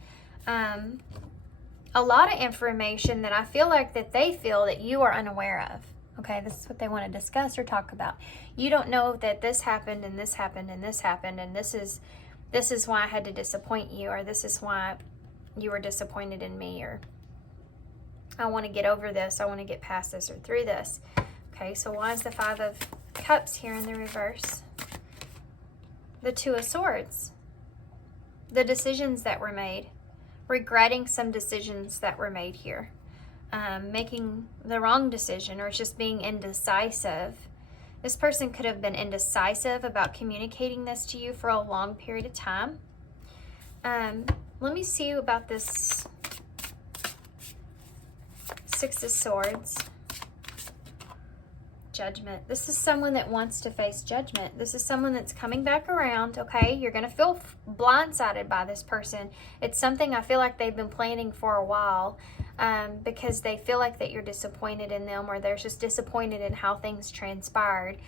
A lot of information that I feel like that they feel that you are unaware of. Okay, this is what they want to discuss or talk about. You don't know that this happened and this happened and this happened and this is why I had to disappoint you, or this is why you were disappointed in me, or I want to get over this, I want to get past this or through this. Okay, so why is the Five of Cups here in the reverse? The Two of Swords. The decisions that were made. Regretting some decisions that were made here. Making the wrong decision, or just being indecisive. This person could have been indecisive about communicating this to you for a long period of time. Let me see about this Six of Swords. Judgment. This is someone that wants to face judgment. This is someone that's coming back around, okay? You're going to feel blindsided by this person. It's something I feel like they've been planning for a while, because they feel like that you're disappointed in them, or they're just disappointed in how things transpired.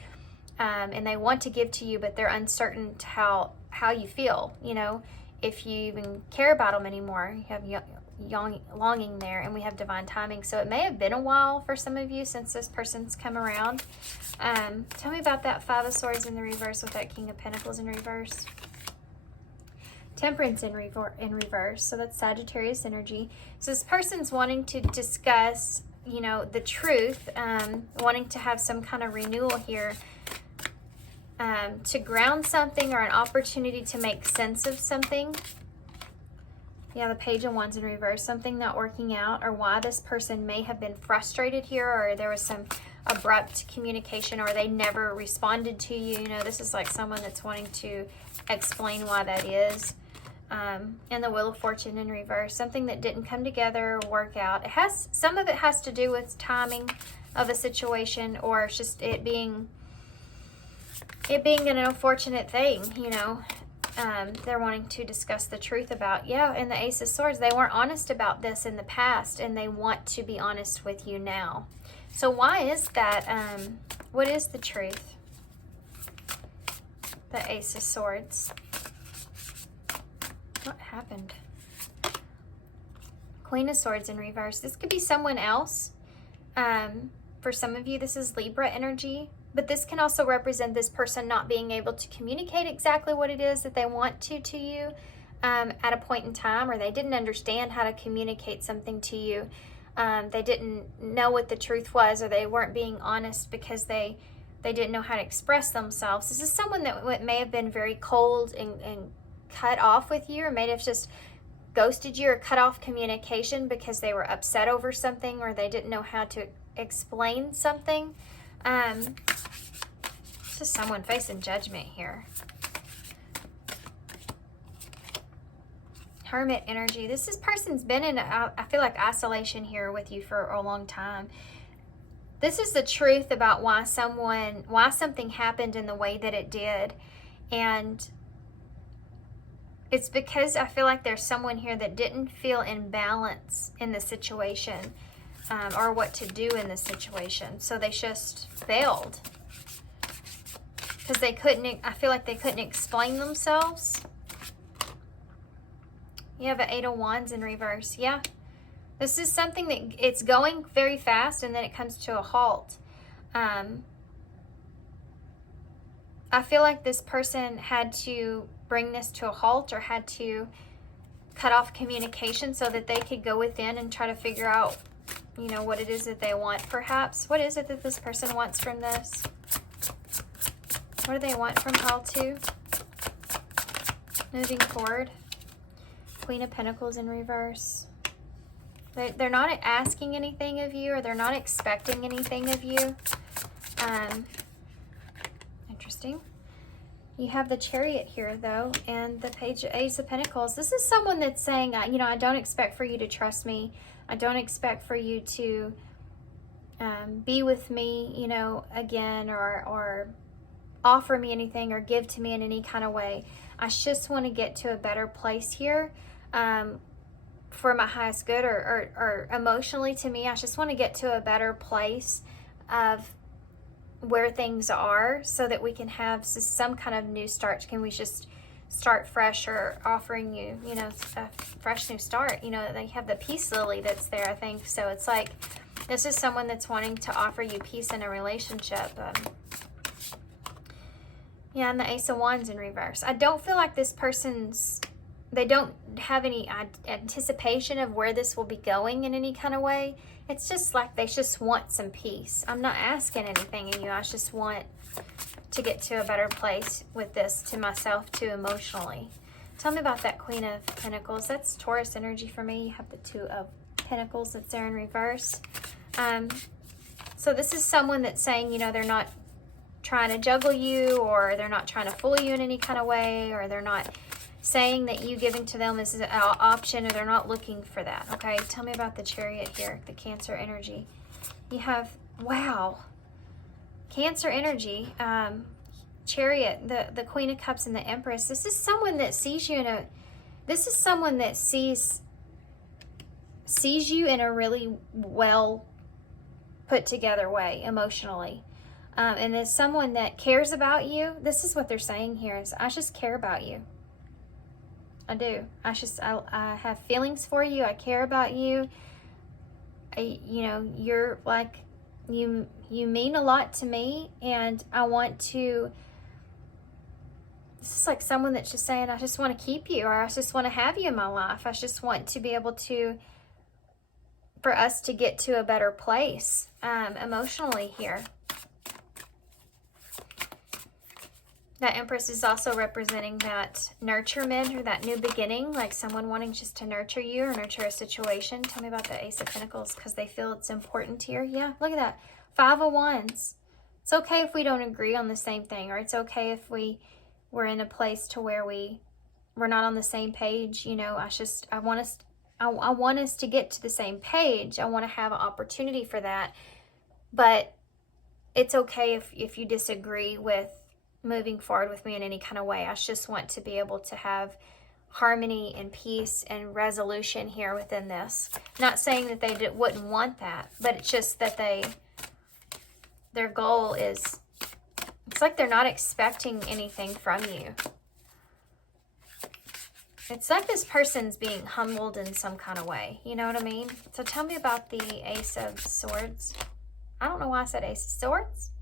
And they want to give to you, but they're uncertain to how you feel, you know, if you even care about them anymore. You have longing there, and we have divine timing. So it may have been a while for some of you since this person's come around. Tell me about that Five of Swords in the reverse with that King of Pentacles in reverse. Temperance in reverse. So that's Sagittarius energy. So this person's wanting to discuss, you know, the truth, wanting to have some kind of renewal here, to ground something, or an opportunity to make sense of something. Yeah, the Page of Wands in reverse, something not working out, or why this person may have been frustrated here, or there was some abrupt communication, or they never responded to you. You know, this is like someone that's wanting to explain why that is. And the Wheel of Fortune in reverse, something that didn't come together or work out. Some of it has to do with timing of a situation, or it's just it being an unfortunate thing, you know. They're wanting to discuss the truth about, and the Ace of Swords, they weren't honest about this in the past, and they want to be honest with you now. So why is that? What is the truth? The Ace of Swords. What happened? Queen of Swords in reverse. This could be someone else. For some of you, this is Libra energy. But this can also represent this person not being able to communicate exactly what it is that they want to you at a point in time, or they didn't understand how to communicate something to you. They didn't know what the truth was, or they weren't being honest because they didn't know how to express themselves. This is someone that may have been very cold and cut off with you, or may have just ghosted you or cut off communication because they were upset over something, or they didn't know how to explain something. This is someone facing judgment here. Hermit energy. This person's been in, I feel like, isolation here with you for a long time. This is the truth about why something happened in the way that it did. And it's because I feel like there's someone here that didn't feel in balance in the situation, or what to do in this situation. So they just failed. Because I feel like they couldn't explain themselves. You have an Eight of Wands in reverse. Yeah. This is something that it's going very fast, and then it comes to a halt. I feel like this person had to bring this to a halt, or had to cut off communication so that they could go within and try to figure out, you know, what it is that they want, perhaps. What is it that this person wants from this? What do they want from Pile 2? Moving forward. Queen of Pentacles in reverse. They're not asking anything of you, or they're not expecting anything of you. Interesting. You have the Chariot here, though, and the Ace of Pentacles. This is someone that's saying, you know, I don't expect for you to trust me. I don't expect for you to be with me, you know, again, or offer me anything, or give to me in any kind of way. I just want to get to a better place here for my highest good, or emotionally to me, I just want to get to a better place of where things are so that we can have some kind of new start. Can we just start fresh, or offering you, you know, a fresh new start? You know, they have the peace lily that's there, I think. So it's like, this is someone that's wanting to offer you peace in a relationship. Yeah, and the Ace of Wands in reverse. I don't feel like this person's, they don't have any anticipation of where this will be going in any kind of way. It's just like they just want some peace. I'm not asking anything in you. I just want to get to a better place with this, to myself, too, emotionally. Tell me about that Queen of Pentacles. That's Taurus energy for me. You have the Two of Pentacles that's there in reverse. So this is someone that's saying, you know, they're not trying to juggle you, or they're not trying to fool you in any kind of way, or they're not saying that you giving to them is an option, or they're not looking for that. Okay, tell me about the Chariot here, the Cancer energy. You have, wow, Cancer energy, Chariot, the Queen of Cups, and the Empress. This is someone that sees you in a, this is someone that sees you in a really well put together way emotionally. And there's someone that cares about you. This is what they're saying here, is I just care about you. I do. I have feelings for you. I care about you. You know, you're like, you mean a lot to me, and I want to, this is like someone that's just saying, I just want to keep you, or I just want to have you in my life. I just want to be able to, for us to get to a better place emotionally here. That Empress is also representing that nurturement, or that new beginning, like someone wanting just to nurture you or nurture a situation. Tell me about the Ace of Pentacles, because they feel it's important here. Yeah, look at that. Five of Wands. It's okay if we don't agree on the same thing, or it's okay if we're in a place to where we're not on the same page. You know, I want us to get to the same page. I want to have an opportunity for that. But it's okay if you disagree with moving forward with me in any kind of way. I just want to be able to have harmony and peace and resolution here within this. Not saying that they wouldn't want that, but it's just that their goal is, it's like they're not expecting anything from you. It's like this person's being humbled in some kind of way. You know what I mean? So tell me about the Ace of Swords. I don't know why I said Ace of Swords.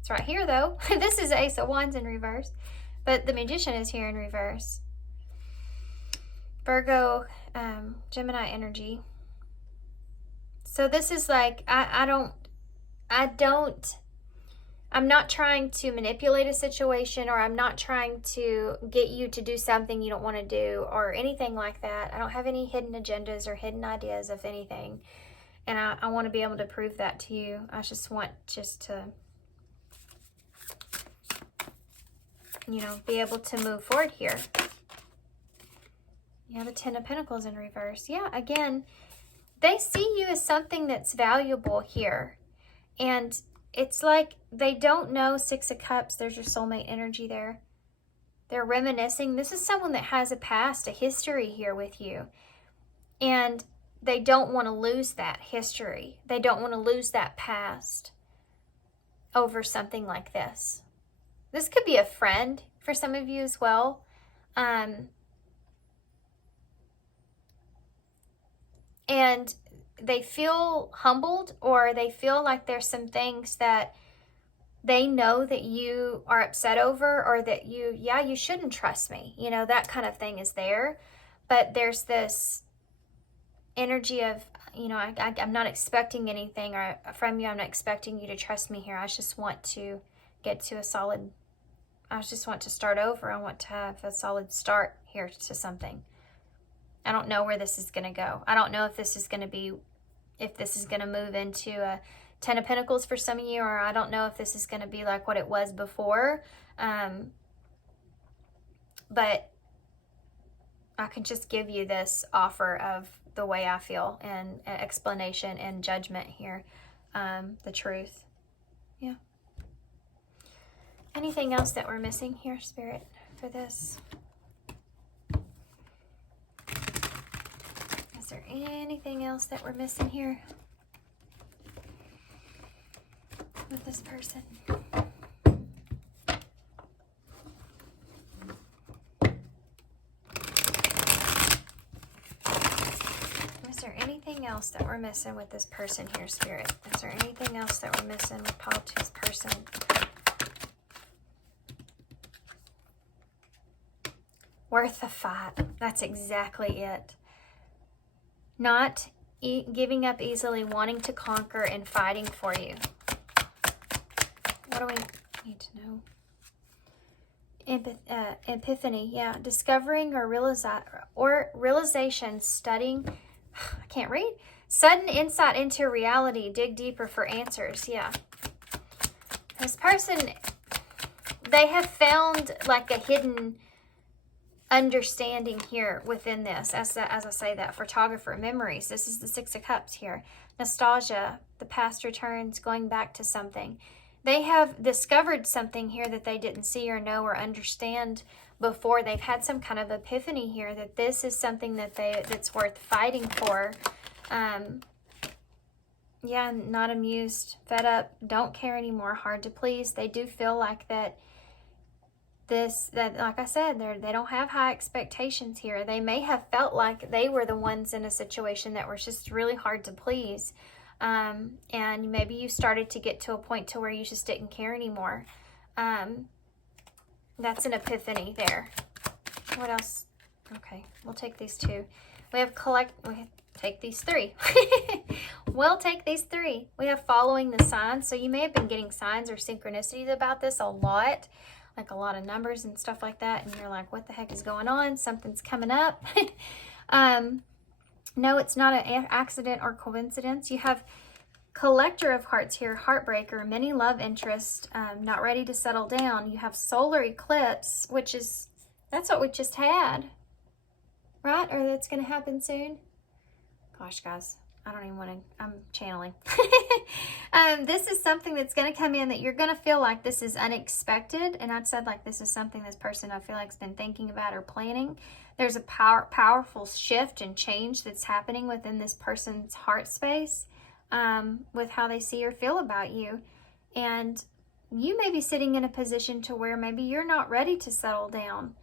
It's right here, though. This is Ace of Wands in reverse. But the Magician is here in reverse. Virgo, Gemini energy. So this is like, I'm not trying to manipulate a situation, or I'm not trying to get you to do something you don't want to do, or anything like that. I don't have any hidden agendas or hidden ideas of anything. And I want to be able to prove that to you. I just want to, you know, be able to move forward here. You have the Ten of Pentacles in reverse. Yeah, again, they see you as something that's valuable here. And it's like they don't know. Six of Cups, there's your soulmate energy there. They're reminiscing. This is someone that has a past, a history here with you. And they don't want to lose that history. They don't want to lose that past over something like this. This could be a friend for some of you as well. And they feel humbled, or they feel like there's some things that they know that you are upset over, or that you shouldn't trust me. You know, that kind of thing is there. But there's this energy of, you know, I'm not expecting anything from you. I'm not expecting you to trust me here. I just want to get to a solid, I just want to start over. I want to have a solid start here to something. I don't know where this is going to go. I don't know if this is going to be, if this is going to move into a Ten of Pentacles for some of you, or I don't know if this is going to be like what it was before. But I can just give you this offer of the way I feel, and explanation and judgment here. The truth. Yeah. Anything else that we're missing here, Spirit, for this? anything else that we're missing here with this person? Is there anything else that we're missing with this person here, Spirit? Is there anything else that we're missing with Pile 2's person? Worth the fight. That's exactly it. Not giving up easily, wanting to conquer, and fighting for you. What do we need to know? Epiphany, yeah. Discovering or realization, studying. I can't read. Sudden insight into reality. Dig deeper for answers. Yeah. This person, they have found like a hidden understanding here within this. As I say that, photographer, memories. This is the Six of Cups here. Nostalgia, the past returns, going back to something. They have discovered something here that they didn't see or know or understand before. They've had some kind of epiphany here that this is something that that's worth fighting for. Yeah, not amused, fed up, don't care anymore, hard to please. They do feel like that like I said, they don't have high expectations here. They may have felt like they were the ones in a situation that was just really hard to please. And maybe you started to get to a point to where you just didn't care anymore. That's an epiphany there. What else? Okay, we'll take these two. We take these three. We'll take these three. We have following the signs. So you may have been getting signs or synchronicities about this a lot. Like a lot of numbers and stuff like that, and you're like, what the heck is going on? Something's coming up. No, it's not an accident or coincidence. You have Collector of Hearts here, Heartbreaker, many love interest, not ready to settle down. You have Solar Eclipse, which is, that's what we just had, right? Or that's going to happen soon. Gosh, guys, I don't even want to, I'm channeling. This is something that's going to come in that you're going to feel like this is unexpected. And I've said like this is something this person I feel like has been thinking about or planning. There's a powerful shift and change that's happening within this person's heart space with how they see or feel about you. And you may be sitting in a position to where maybe you're not ready to settle down,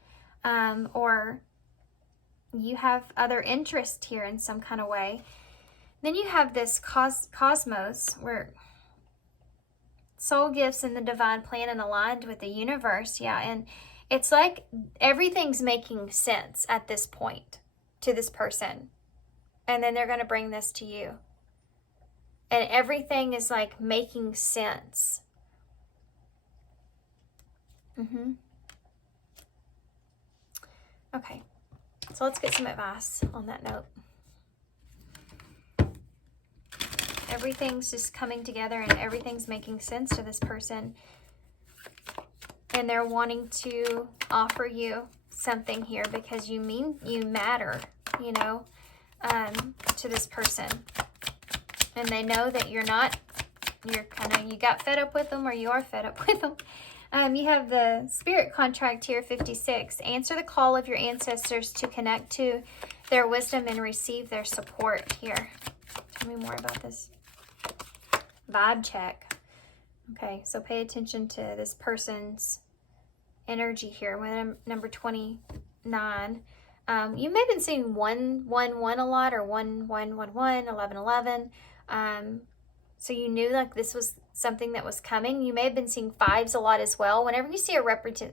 or you have other interest here in some kind of way. Then you have this cosmos where soul gifts and the divine plan and aligned with the universe. Yeah, and it's like everything's making sense at this point to this person. And then they're going to bring this to you. And everything is like making sense. Okay, so let's get some advice on that note. Everything's just coming together and everything's making sense to this person. And they're wanting to offer you something here because you matter, you know, to this person. And they know that you got fed up with them, or you are fed up with them. You have the Spirit contract here, 56. Answer the call of your ancestors to connect to their wisdom and receive their support here. Tell me more about this. Vibe check. Okay, so pay attention to this person's energy here. With number 29. You may have been seeing 111 a lot, or 1111, 1111. So you knew like this was something that was coming. You may have been seeing 5s a lot as well. Whenever you see a repetition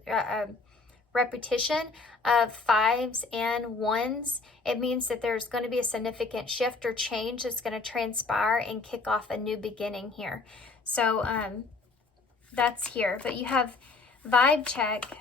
of 5s and 1s, it means that there's going to be a significant shift or change that's going to transpire and kick off a new beginning here. So that's here. But you have vibe check.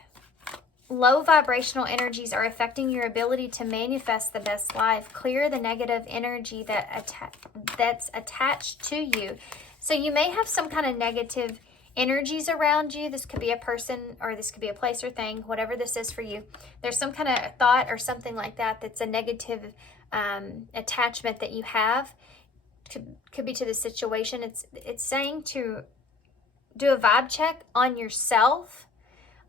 Low vibrational energies are affecting your ability to manifest the best life. Clear the negative energy that's attached to you. So you may have some kind of negative energies around you. This could be a person, or this could be a place or thing, whatever this is for you. There's some kind of thought or something like that that's a negative attachment that you have. Could be to the situation. It's saying to do a vibe check on yourself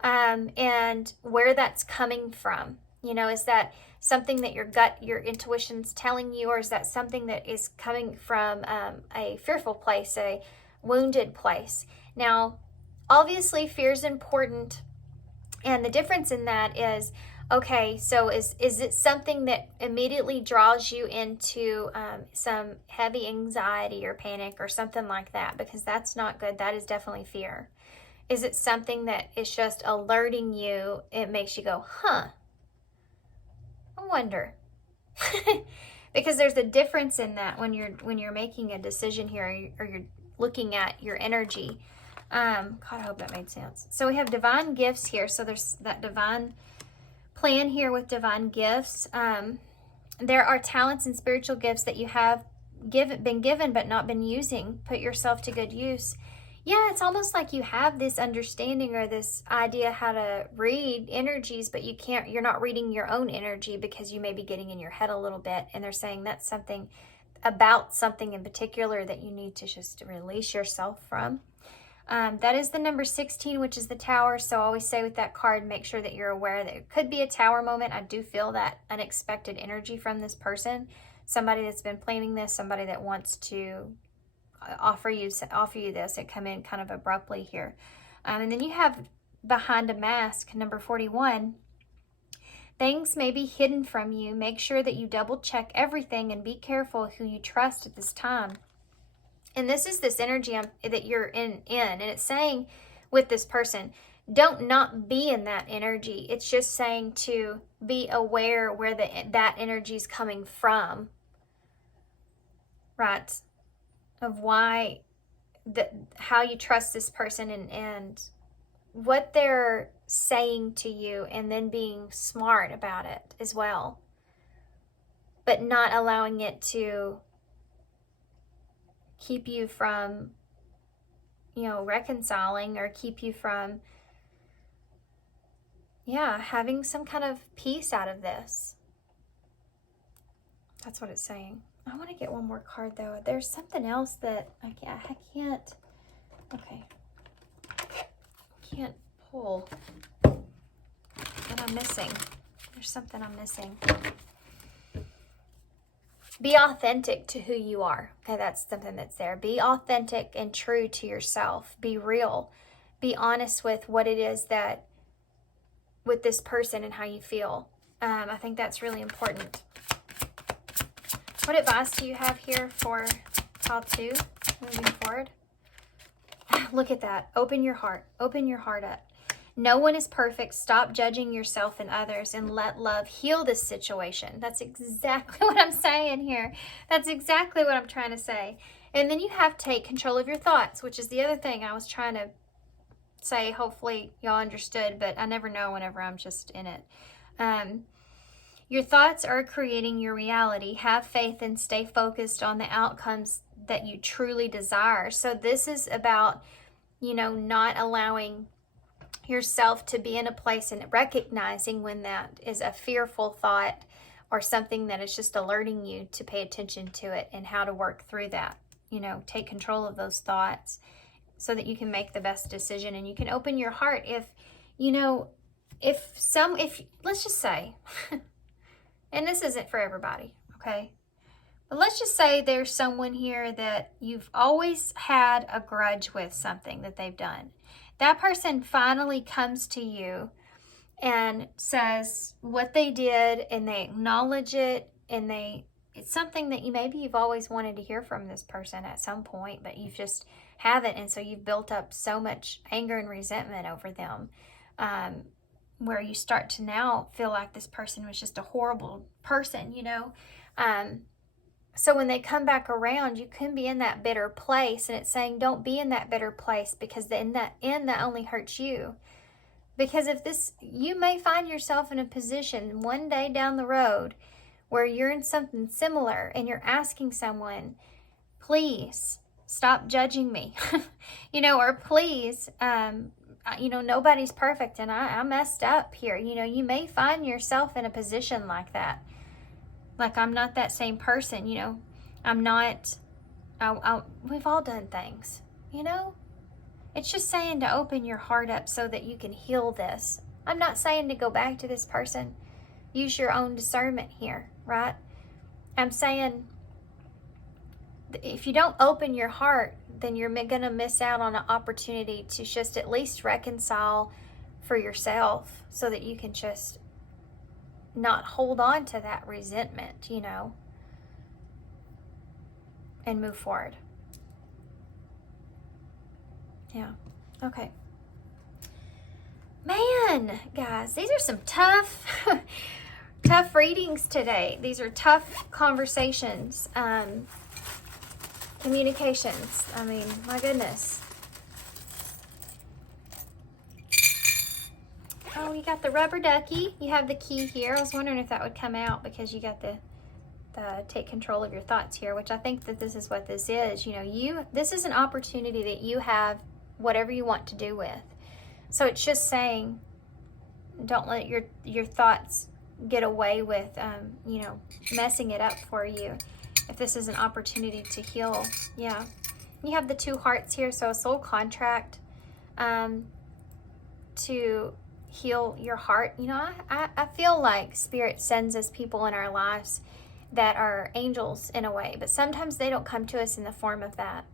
and where that's coming from. You know, is that something that your gut, your intuition's telling you, or is that something that is coming from a fearful place, a wounded place? Now, obviously, fear is important, and the difference in that is, okay, so is it something that immediately draws you into some heavy anxiety or panic or something like that? Because that's not good. That is definitely fear. Is it something that is just alerting you? It makes you go, huh, I wonder. Because there's a difference in that when you're making a decision here, or you're looking at your energy. God, I hope that made sense. So we have divine gifts here. So there's that divine plan here with divine gifts. There are talents and spiritual gifts that you have been given but not been using. Put yourself to good use. Yeah, it's almost like you have this understanding or this idea how to read energies, but you're not reading your own energy because you may be getting in your head a little bit. And they're saying that's something about something in particular that you need to just release yourself from. That is the number 16, which is the tower. So I always say with that card, make sure that you're aware that it could be a tower moment. I do feel that unexpected energy from this person, somebody that's been planning this, somebody that wants to offer you this. It come in kind of abruptly here. And then you have behind a mask, number 41. Things may be hidden from you. Make sure that you double check everything and be careful who you trust at this time. And this is this energy that you're in, and it's saying with this person, don't not be in that energy. It's just saying to be aware where that energy is coming from, right? Of why, how you trust this person and what they're saying to you, and then being smart about it as well, but not allowing it to keep you from, reconciling, or keep you from, having some kind of peace out of this. That's what it's saying. I want to get one more card though. There's something else that I can't, okay. Can't pull. What I'm missing. There's something I'm missing. Be authentic to who you are. Okay, that's something that's there. Be authentic and true to yourself. Be real. Be honest with what it is that, with this person and how you feel. I think that's really important. What advice do you have here for pile 2 moving forward? Look at that. Open your heart. Open your heart up. No one is perfect. Stop judging yourself and others and let love heal this situation. That's exactly what I'm saying here. That's exactly what I'm trying to say. And then you have take control of your thoughts, which is the other thing I was trying to say. Hopefully y'all understood, but I never know whenever I'm just in it. Your thoughts are creating your reality. Have faith and stay focused on the outcomes that you truly desire. So this is about, not allowing yourself to be in a place and recognizing when that is a fearful thought or something that is just alerting you to pay attention to it and how to work through that. Take control of those thoughts so that you can make the best decision, and you can open your heart if let's just say, and this isn't for everybody, okay? But let's just say there's someone here that you've always had a grudge with, something that they've done. That person finally comes to you and says what they did, and they acknowledge it, and it's something that you've always wanted to hear from this person at some point, but you just haven't, and so you've built up so much anger and resentment over them, where you start to now feel like this person was just a horrible person, So when they come back around, you can be in that bitter place, and it's saying don't be in that bitter place, because in that only hurts you. Because you may find yourself in a position one day down the road where you're in something similar, and you're asking someone, please stop judging me, or please, nobody's perfect, and I messed up here. You may find yourself in a position like that. Like, I'm not that same person, I'm not, we've all done things, It's just saying to open your heart up so that you can heal this. I'm not saying to go back to this person, use your own discernment here, right? I'm saying if you don't open your heart, then you're going to miss out on an opportunity to just at least reconcile for yourself so that you can just not hold on to that resentment, you know, and move forward. Yeah. Okay. Man, guys, these are some tough, tough readings today. These are tough conversations, communications. I mean, my goodness. Oh, you got the rubber ducky. You have the key here. I was wondering if that would come out because you got the take control of your thoughts here, which I think that this is what this is. You know, this is an opportunity that you have whatever you want to do with. So it's just saying, don't let your thoughts get away with, you know, messing it up for you. If this is an opportunity to heal, yeah. You have the 2 hearts here, so a soul contract to heal your heart. You know, I feel like Spirit sends us people in our lives that are angels in a way, but sometimes they don't come to us in the form of that.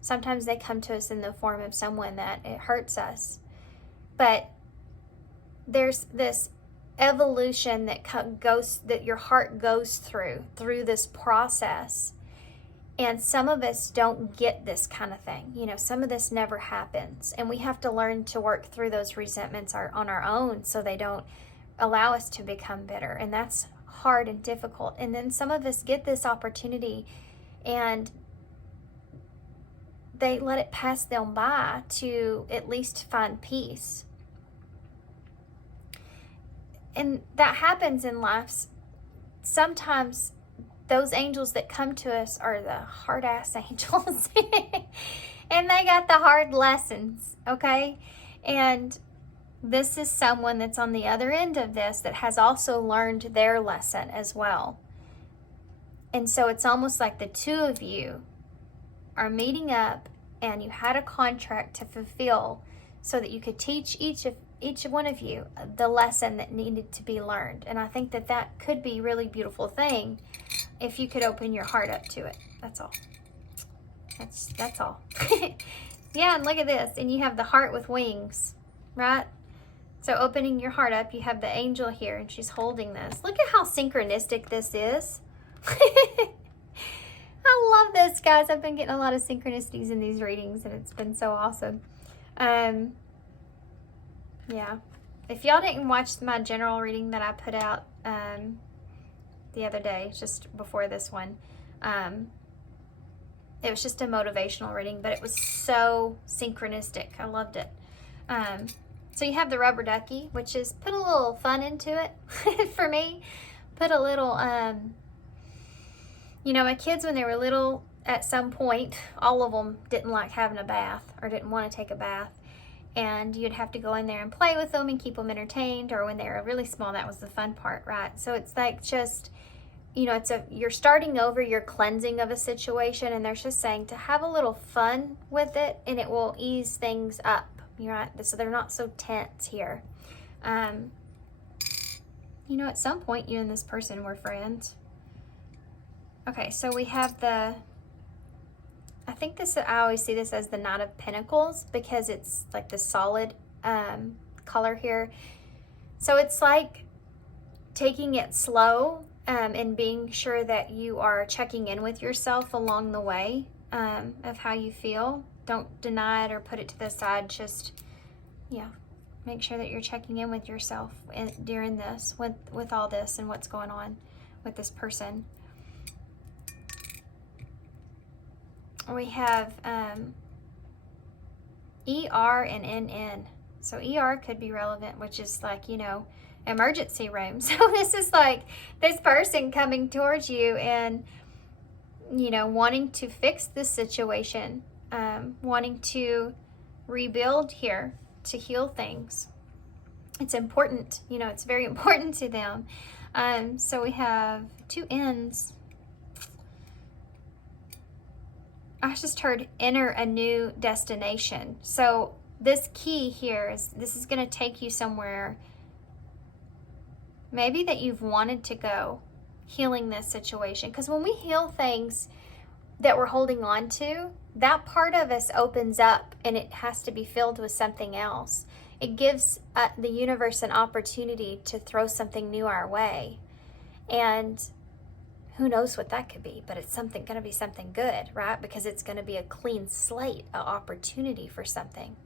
Sometimes they come to us in the form of someone that it hurts us. But there's this evolution that your heart goes through this process. And some of us don't get this kind of thing. You know, some of this never happens. And we have to learn to work through those resentments on our own so they don't allow us to become bitter. And that's hard and difficult. And then some of us get this opportunity and they let it pass them by to at least find peace. And that happens in life. Sometimes those angels that come to us are the hard-ass angels. And they got the hard lessons, okay? And this is someone that's on the other end of this that has also learned their lesson as well. And so it's almost like the 2 of you are meeting up and you had a contract to fulfill so that you could teach each one of you the lesson that needed to be learned. And I think that could be a really beautiful thing if you could open your heart up to it. That's all. That's all. Yeah, and look at this. And you have the heart with wings, right? So opening your heart up, you have the angel here and she's holding this. Look at how synchronistic this is. I love this, guys. I've been getting a lot of synchronicities in these readings and it's been so awesome. Yeah. If y'all didn't watch my general reading that I put out the other day, just before this one, it was just a motivational reading, but it was so synchronistic. I loved it. So you have the rubber ducky, which is put a little fun into it for me. Put a little, you know, my kids when they were little, at some point, all of them didn't like having a bath or didn't want to take a bath. And you'd have to go in there and play with them and keep them entertained. Or when they were really small, that was the fun part, right? So it's like just, you know, you're starting over, you're cleansing of a situation, and they're just saying to have a little fun with it, and it will ease things up. You're right, so they're not so tense here. You know, at some point, you and this person were friends. Okay, so we have I always see this as the Knight of Pentacles because it's like the solid color here. So it's like taking it slow and being sure that you are checking in with yourself along the way of how you feel. Don't deny it or put it to the side. Just, yeah, make sure that you're checking in with yourself during this, with all this and what's going on with this person. We have ER and NN. So ER could be relevant, which is like, you know, emergency room. So this is like this person coming towards you and, you know, wanting to fix this situation, wanting to rebuild here, to heal things. It's important, you know, it's very important to them. So we have 2 N's. I just heard enter a new destination. So this key here this is going to take you somewhere Maybe that you've wanted to go healing this situation. Because when we heal things that we're holding on to, that part of us opens up and it has to be filled with something else. It gives the universe an opportunity to throw something new our way. And who knows what that could be, but it's going to be something good, right? Because it's going to be a clean slate, an opportunity for something.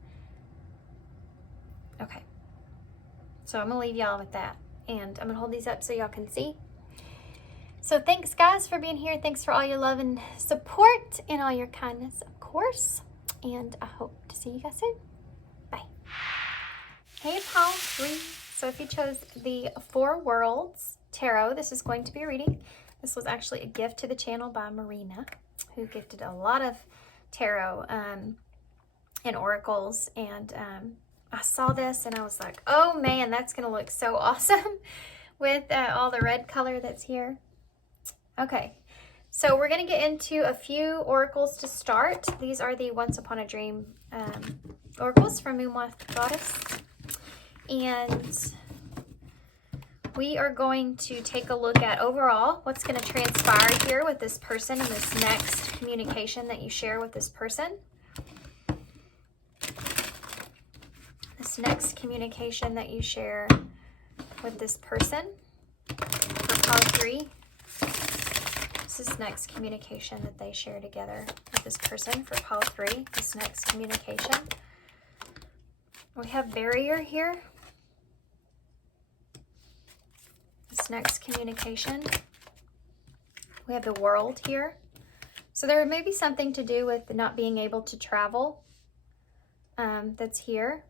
Okay. So I'm going to leave y'all with that. And I'm going to hold these up so y'all can see. So thanks, guys, for being here. Thanks for all your love and support and all your kindness, of course. And I hope to see you guys soon. Bye. Hey, Pile 3. So if you chose the Four Worlds Tarot, this is going to be a reading. This was actually a gift to the channel by Marina, who gifted a lot of tarot and oracles. And I saw this and I was like, oh man, that's going to look so awesome with all the red color that's here. Okay, so we're going to get into a few oracles to start. These are the Once Upon a Dream oracles from Moonmoth Goddess. And we are going to take a look at overall what's going to transpire here with this person in this next communication that you share with this person. This next communication that you share with this person for pile 3. This next communication that they share together with this person for pile 3. This next communication. We have barrier here. This next communication. We have the world here. So there may be something to do with not being able to travel that's here.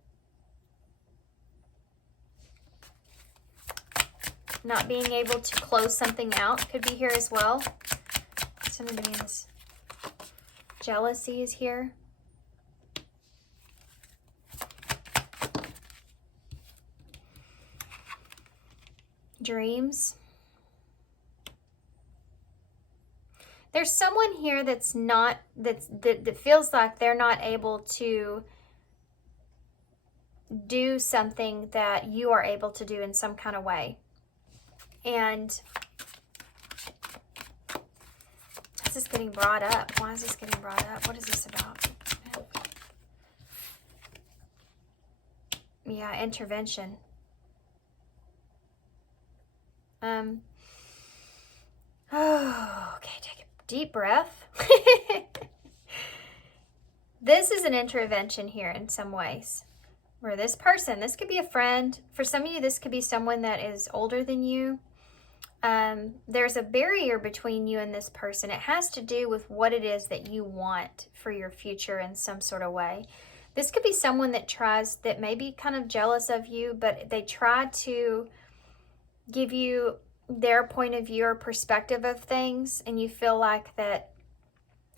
Not being able to close something out could be here as well. Somebody in this jealousy is here. Dreams. There's someone here that's not, that feels like they're not able to do something that you are able to do in some kind of way. And this is getting brought up. Why is this getting brought up? What is this about? Yeah, intervention. Oh, okay, take a deep breath. This is an intervention here in some ways. Where this person, this could be a friend. For some of you, this could be someone that is older than you. There's a barrier between you and this person. It has to do with what it is that you want for your future in some sort of way. This could be someone that may be kind of jealous of you, but they try to give you their point of view or perspective of things, and you feel like that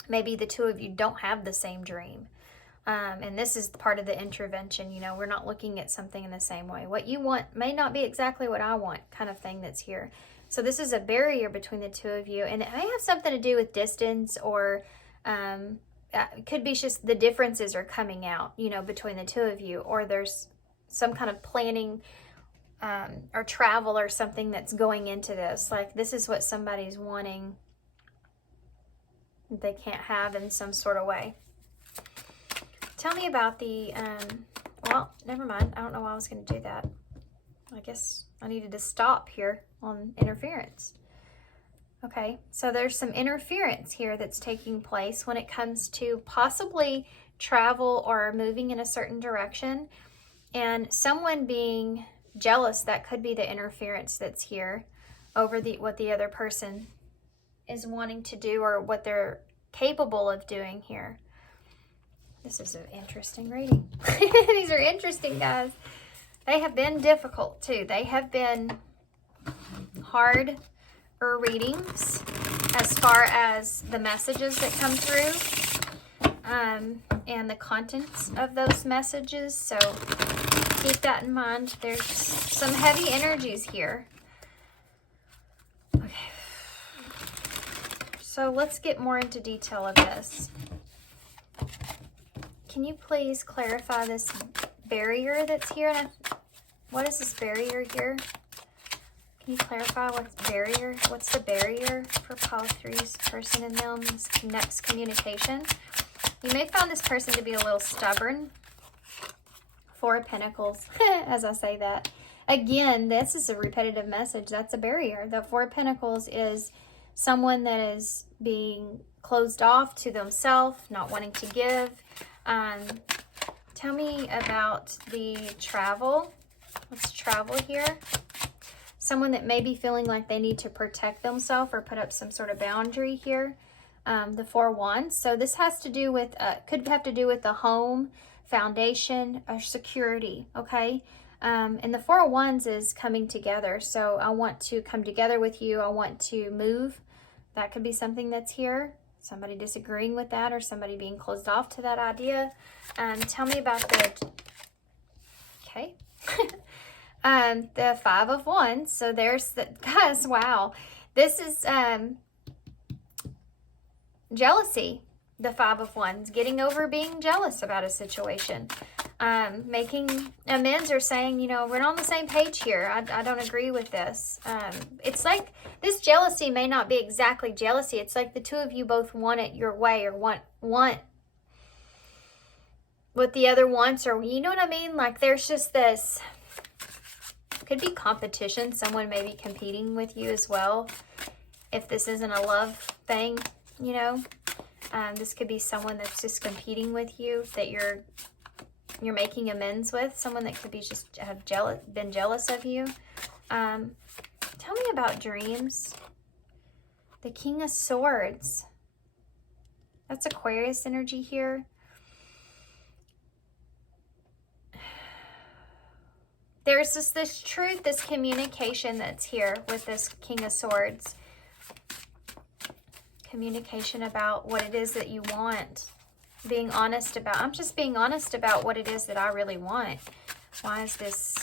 maybe the two of you don't have the same dream. And this is part of the intervention. You know, we're not looking at something in the same way. What you want may not be exactly what I want, kind of thing that's here. So this is a barrier between the two of you, and it may have something to do with distance, or it could be just the differences are coming out, you know, between the two of you, or there's some kind of planning or travel or something that's going into this. Like, this is what somebody's wanting that they can't have in some sort of way. Tell me about the, well, never mind. I don't know why I was going to do that. I guess I needed to stop here on interference. Okay, so there's some interference here that's taking place when it comes to possibly travel or moving in a certain direction. And someone being jealous, that could be the interference that's here over what the other person is wanting to do or what they're capable of doing here. This is an interesting reading. These are interesting, guys. They have been difficult too. They have been hard readings as far as the messages that come through and the contents of those messages. So keep that in mind. There's some heavy energies here. Okay. So let's get more into detail of this. Can you please clarify this barrier that's here? And what is this barrier here? Can you clarify what's barrier? What's the barrier for pile 3's person and them? This next communication. You may find this person to be a little stubborn. 4 of Pentacles, as I say that. Again, this is a repetitive message. That's a barrier. The 4 of Pentacles is someone that is being closed off to themselves, not wanting to give. Tell me about the travel. Let's travel here. Someone that may be feeling like they need to protect themselves or put up some sort of boundary here. The 4 of Wands. So this has to do with, could have to do with the home, foundation, or security, okay? And the 4 of Wands is coming together. So I want to come together with you. I want to move. That could be something that's here. Somebody disagreeing with that or somebody being closed off to that idea. Tell me about the, okay. The 5 of Wands. So there's the, guys, wow. This is jealousy. The 5 of Wands, getting over being jealous about a situation. Making amends or saying, you know, we're not on the same page here. I don't agree with this. It's like this jealousy may not be exactly jealousy. It's like the two of you both want it your way or want what the other wants, or you know what I mean? Like there's just this, could be competition. Someone may be competing with you as well. If this isn't a love thing, you know, this could be someone that's just competing with you that you're making amends with. Someone that could be just been jealous of you. Tell me about dreams. The King of Swords. That's Aquarius energy here. There's just this truth, this communication that's here with this King of Swords. Communication about what it is that you want. Being honest about, I'm just being honest about what it is that I really want. Why is this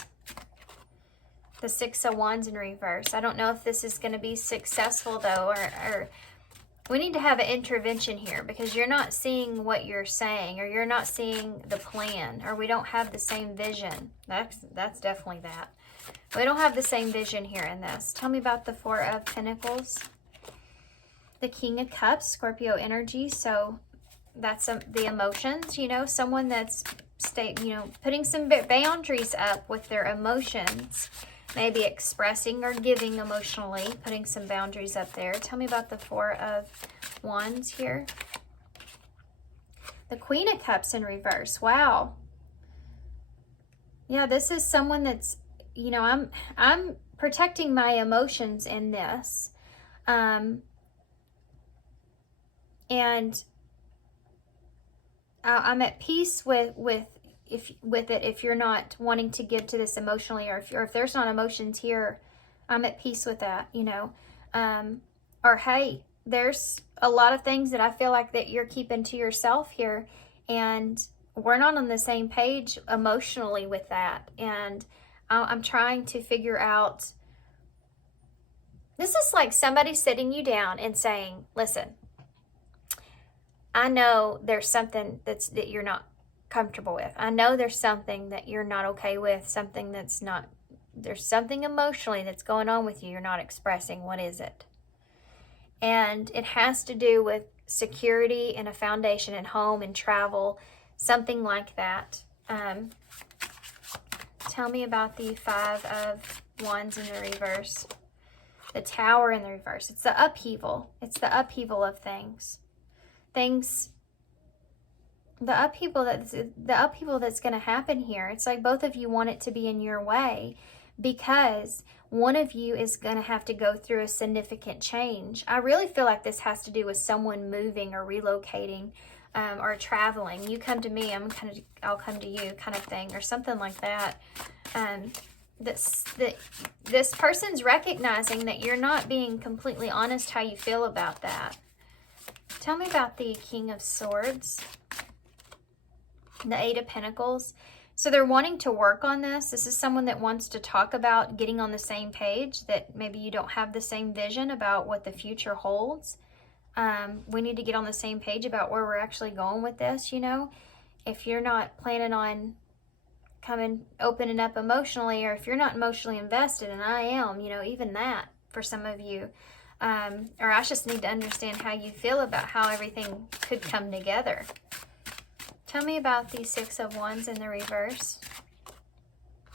the 6 of Wands in reverse? I don't know if this is going to be successful though, or we need to have an intervention here because you're not seeing what you're saying, or you're not seeing the plan, or we don't have the same vision. That's definitely that. We don't have the same vision here in this. Tell me about the 4 of Pentacles. The King of Cups, Scorpio energy. So that's the emotions, you know, someone that's putting some boundaries up with their emotions, maybe expressing or giving emotionally, putting some boundaries up there. Tell me about the 4 of Wands here. The Queen of Cups in reverse. Wow. Yeah, this is someone that's, you know, I'm protecting my emotions in this. And I'm at peace with it if you're not wanting to give to this emotionally, or if there's not emotions here, I'm at peace with that, you know. Or hey, there's a lot of things that I feel like that you're keeping to yourself here, and we're not on the same page emotionally with that. And I'm trying to figure out, this is like somebody sitting you down and saying, listen, I know there's something that you're not comfortable with. I know there's something that you're not okay with, something that's not, there's something emotionally that's going on with you you're not expressing. What is it? And it has to do with security and a foundation and home and travel, something like that. Tell me about the 5 of Wands in the reverse. The Tower in the reverse. It's the upheaval. It's the upheaval of things. The upheaval that's going to happen here. It's like both of you want it to be in your way because one of you is going to have to go through a significant change. I really feel like this has to do with someone moving or relocating, or traveling. You come to me, I'll come to you, kind of thing, or something like that. This person's recognizing that you're not being completely honest how you feel about that. Tell me about the King of Swords. The 8 of Pentacles. So they're wanting to work on this. This is someone that wants to talk about getting on the same page, that maybe you don't have the same vision about what the future holds. We need to get on the same page about where we're actually going with this, you know. If you're not planning on coming, opening up emotionally, or if you're not emotionally invested, and I am, you know, even that for some of you, or I just need to understand how you feel about how everything could come together. Tell me about the Six of Wands in the reverse.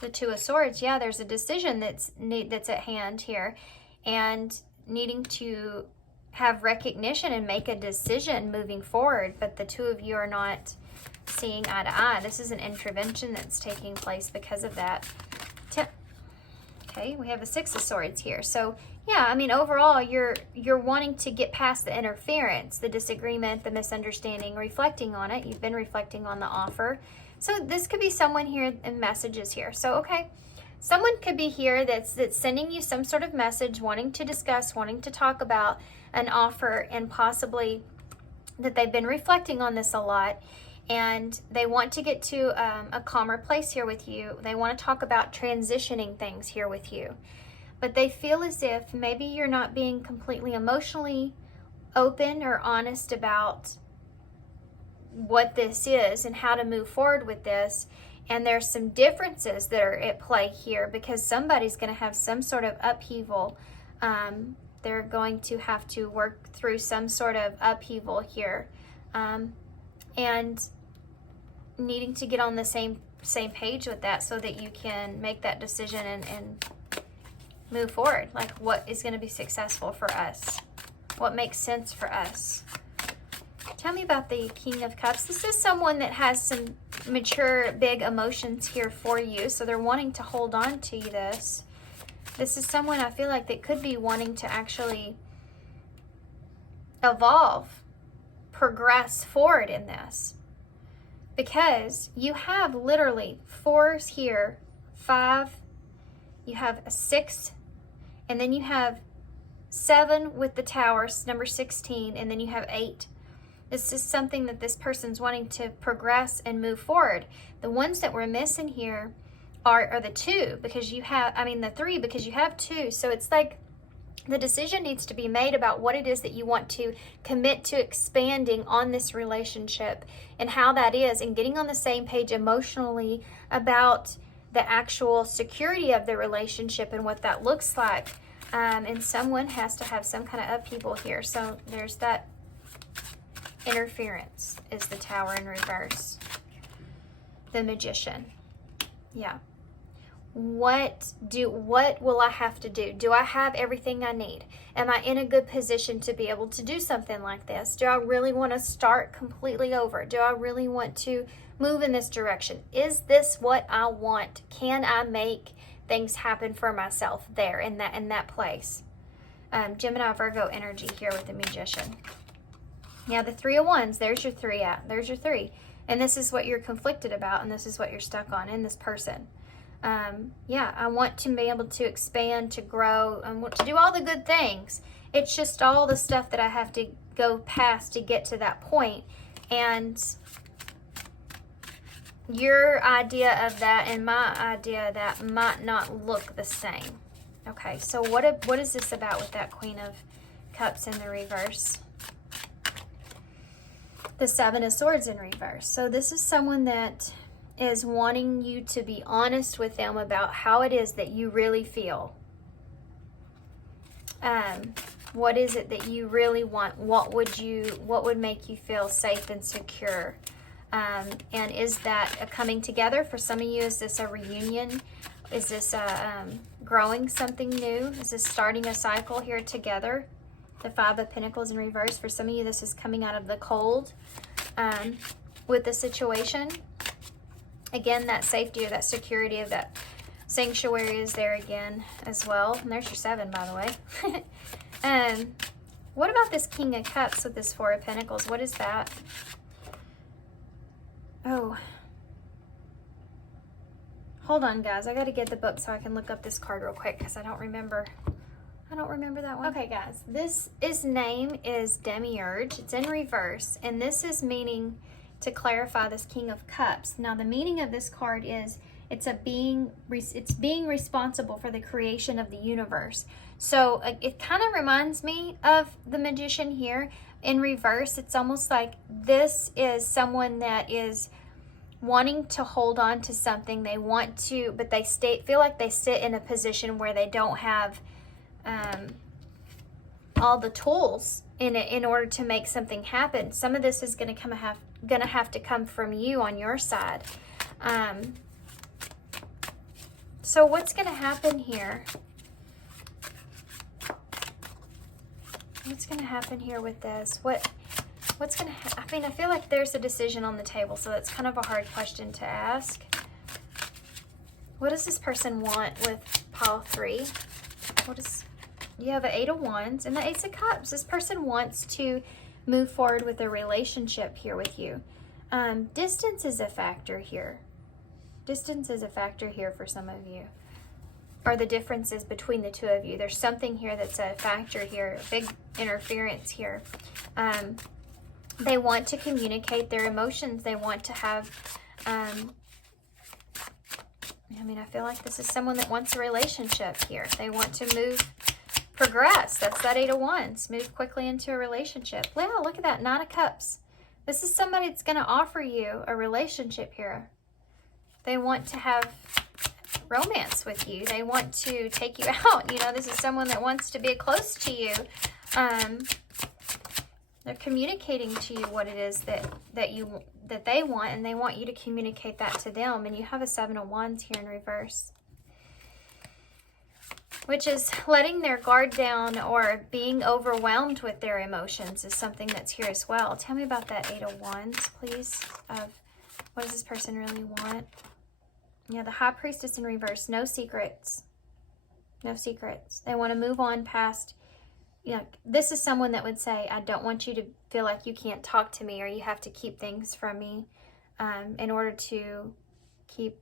The Two of Swords. Yeah, there's a decision that's at hand here, and needing to have recognition and make a decision moving forward, but the two of you are not seeing eye to eye. This is an intervention that's taking place because of that. Okay, we have a Six of Swords here. So yeah, I mean, overall, you're wanting to get past the interference, the disagreement, the misunderstanding, reflecting on it. You've been reflecting on the offer. So this could be someone here in messages here. So, okay, someone could be here that's sending you some sort of message, wanting to discuss, wanting to talk about an offer, and possibly that they've been reflecting on this a lot, and they want to get to a calmer place here with you. They want to talk about transitioning things here with you. But they feel as if maybe you're not being completely emotionally open or honest about what this is and how to move forward with this. And there's some differences that are at play here, because somebody's going to have some sort of upheaval. They're going to have to work through some sort of upheaval here, and needing to get on the same page with that so that you can make that decision and move forward. Like, what is going to be successful for us? What makes sense for us? Tell me about the King of Cups. This is someone that has some mature, big emotions here for you, so they're wanting to hold on to this. This is someone I feel like that could be wanting to actually evolve, progress forward in this, because you have literally fours here, 5, you have a 6, and then you have 7 with the towers, number 16, and then you have 8. This is something that this person's wanting to progress and move forward. The ones that we're missing here are the 2, because you have, the 3, because you have 2. So it's like the decision needs to be made about what it is that you want to commit to expanding on this relationship, and how that is, and getting on the same page emotionally about the actual security of the relationship and what that looks like. And someone has to have some kind of upheaval here. So there's that interference is the Tower in reverse. The Magician. Yeah. What will I have to do? Do I have everything I need? Am I in a good position to be able to do something like this? Do I really want to start completely over? Do I really want to move in this direction? Is this what I want? Can I make things happen for myself there in that place? Gemini Virgo energy here with the Magician. Now the 3 of Wands, there's your 3 out. There's your 3. And this is what you're conflicted about, and this is what you're stuck on in this person. Yeah, I want to be able to expand, to grow, I want to do all the good things. It's just all the stuff that I have to go past to get to that point. And your idea of that and my idea of that might not look the same. Okay, so what is this about with that Queen of Cups in the reverse? The 7 of Swords in reverse. So this is someone that is wanting you to be honest with them about how it is that you really feel. What is it that you really want? What would make you feel safe and secure? And is that a coming together? For some of you, is this a reunion? Is this growing something new? Is this starting a cycle here together? The 5 of Pentacles in reverse. For some of you, this is coming out of the cold with the situation. Again, that safety or that security of that sanctuary is there again as well. And there's your 7, by the way. What about this King of Cups with this 4 of Pentacles? What is that? Oh. Hold on, guys. I got to get the book so I can look up this card real quick, because I don't remember that one. Okay, guys. This name is Demiurge. It's in reverse. And this is meaning to clarify this King of Cups. Now, the meaning of this card is it's being responsible for the creation of the universe. So it kind of reminds me of the Magician here in reverse. It's almost like this is someone that is wanting to hold on to something. They want to, but they feel like they sit in a position where they don't have all the tools in order to make something happen. Some of this is going to have to come from you on your side. So what's going to happen here? What's going to happen here with this? What's going to I mean, I feel like there's a decision on the table, so that's kind of a hard question to ask. What does this person want with pile 3? You have an 8 of Wands and the Ace of Cups. This person wants to move forward with a relationship here with you. Distance is a factor here. Distance is a factor here for some of you. Or the differences between the two of you. There's something here that's a factor here, a big interference here. They want to communicate their emotions. They want to have, I feel like this is someone that wants a relationship here. They want to progress. That's that 8 of Wands. Move quickly into a relationship. Wow, look at that, 9 of Cups. This is somebody that's going to offer you a relationship here. They want to have romance with you. They want to take you out. You know, this is someone that wants to be close to you. They're communicating to you what it is that they want, and they want you to communicate that to them. And you have a 7 of Wands here in reverse, which is letting their guard down or being overwhelmed with their emotions is something that's here as well. Tell me about that 8 of Wands, please. What does this person really want? Yeah, the High Priestess in reverse. No secrets. No secrets. They want to move on past. You know, this is someone that would say, I don't want you to feel like you can't talk to me or you have to keep things from me in order to keep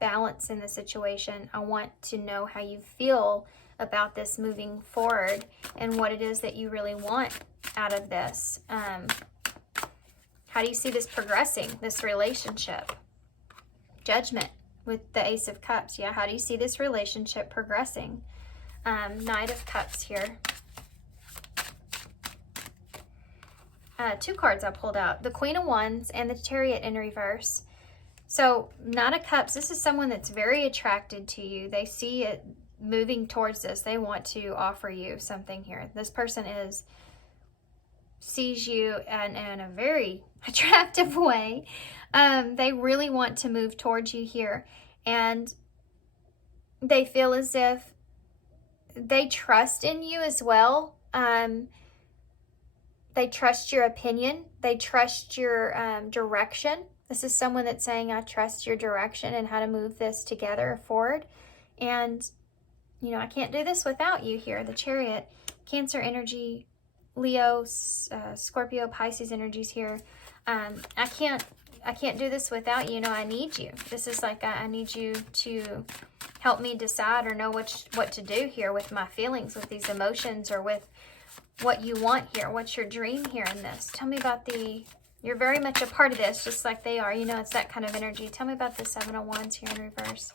balance in the situation. I want to know how you feel about this moving forward and what it is that you really want out of this. How do you see this progressing, this relationship? Judgment with the Ace of Cups. Yeah, how do you see this relationship progressing? Knight of Cups here. 2 cards I pulled out. The Queen of Wands and the Chariot in reverse. So, Knight of Cups, this is someone that's very attracted to you. They see it moving towards this. They want to offer you something here. This person sees you in a very attractive way. They really want to move towards you here. And they feel as if they trust in you as well. They trust your opinion. They trust your direction. This is someone that's saying, I trust your direction and how to move this together forward. And, you know, I can't do this without you here. The Chariot, Cancer energy, Leo, Scorpio, Pisces energies here. I can't do this without you. No, I need you. This is like, I need you to help me decide or know what to do here with my feelings, with these emotions, or with what you want here. What's your dream here in this? Tell me about you're very much a part of this, just like they are. You know, it's that kind of energy. Tell me about the 7 of Wands here in reverse.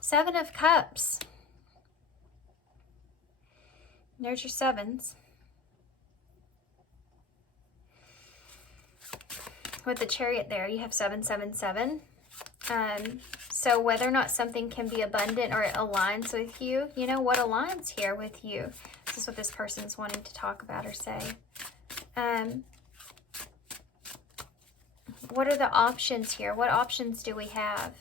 7 of Cups. There's your 7s. With the Chariot there, you have 777. So whether or not something can be abundant or it aligns with you, you know, what aligns here with you? This is what this person's wanting to talk about or say. What are the options here? What options do we have?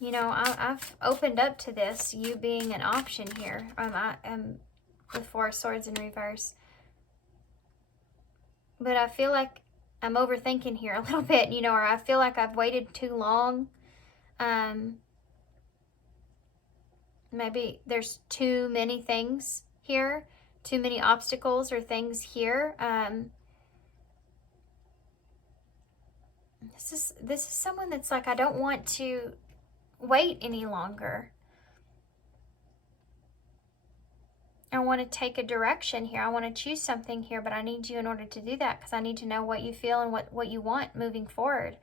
You know, I've opened up to this, you being an option here. I am the 4 of Swords in reverse. But I feel like I'm overthinking here a little bit, you know, or I feel like I've waited too long. Maybe there's too many things here, too many obstacles or things here. This is someone that's like, I don't want to wait any longer. I want to take a direction here. I want to choose something here, but I need you in order to do that because I need to know what you feel and what you want moving forward.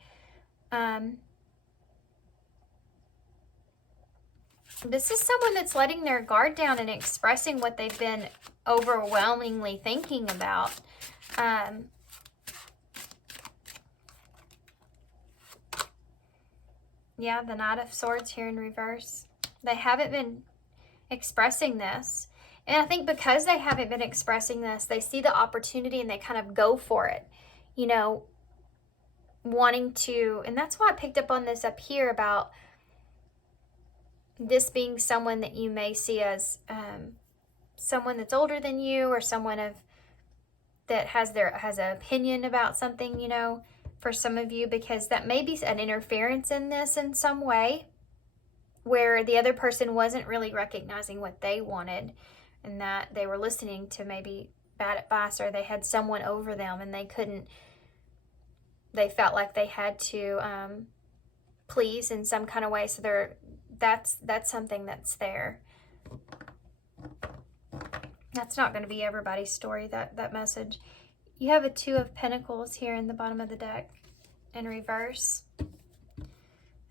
This is someone that's letting their guard down and expressing what they've been overwhelmingly thinking about. Yeah, the Knight of Swords here in reverse. They haven't been expressing this. And I think because they haven't been expressing this, they see the opportunity and they kind of go for it. You know, wanting to, and that's why I picked up on this up here about this being someone that you may see as someone that's older than you, or someone that has an opinion about something, you know, for some of you, because that may be an interference in this in some way, where the other person wasn't really recognizing what they wanted, and that they were listening to maybe bad advice, or they had someone over them and they felt like they had to please in some kind of way. So that's something that's there. That's not going to be everybody's story, that message. You have a Two of Pentacles here in the bottom of the deck in reverse.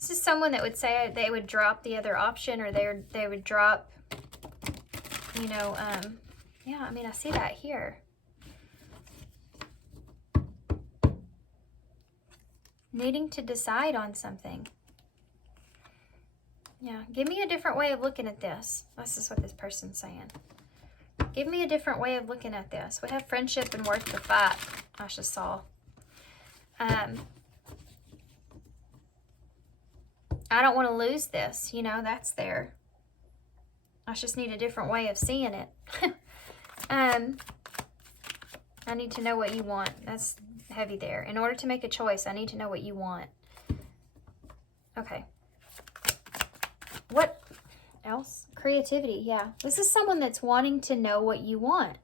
This is someone that would say they would drop the other option, or they would drop, you know, yeah, I mean, I see that here. Needing to decide on something. Yeah, give me a different way of looking at this. This is what this person's saying. Give me a different way of looking at this. We have friendship and worth the fight. I just saw. I don't want to lose this. You know, that's there. I just need a different way of seeing it. I need to know what you want. That's heavy there. In order to make a choice, I need to know what you want. Okay. What else? Creativity, yeah. This is someone that's wanting to know what you want.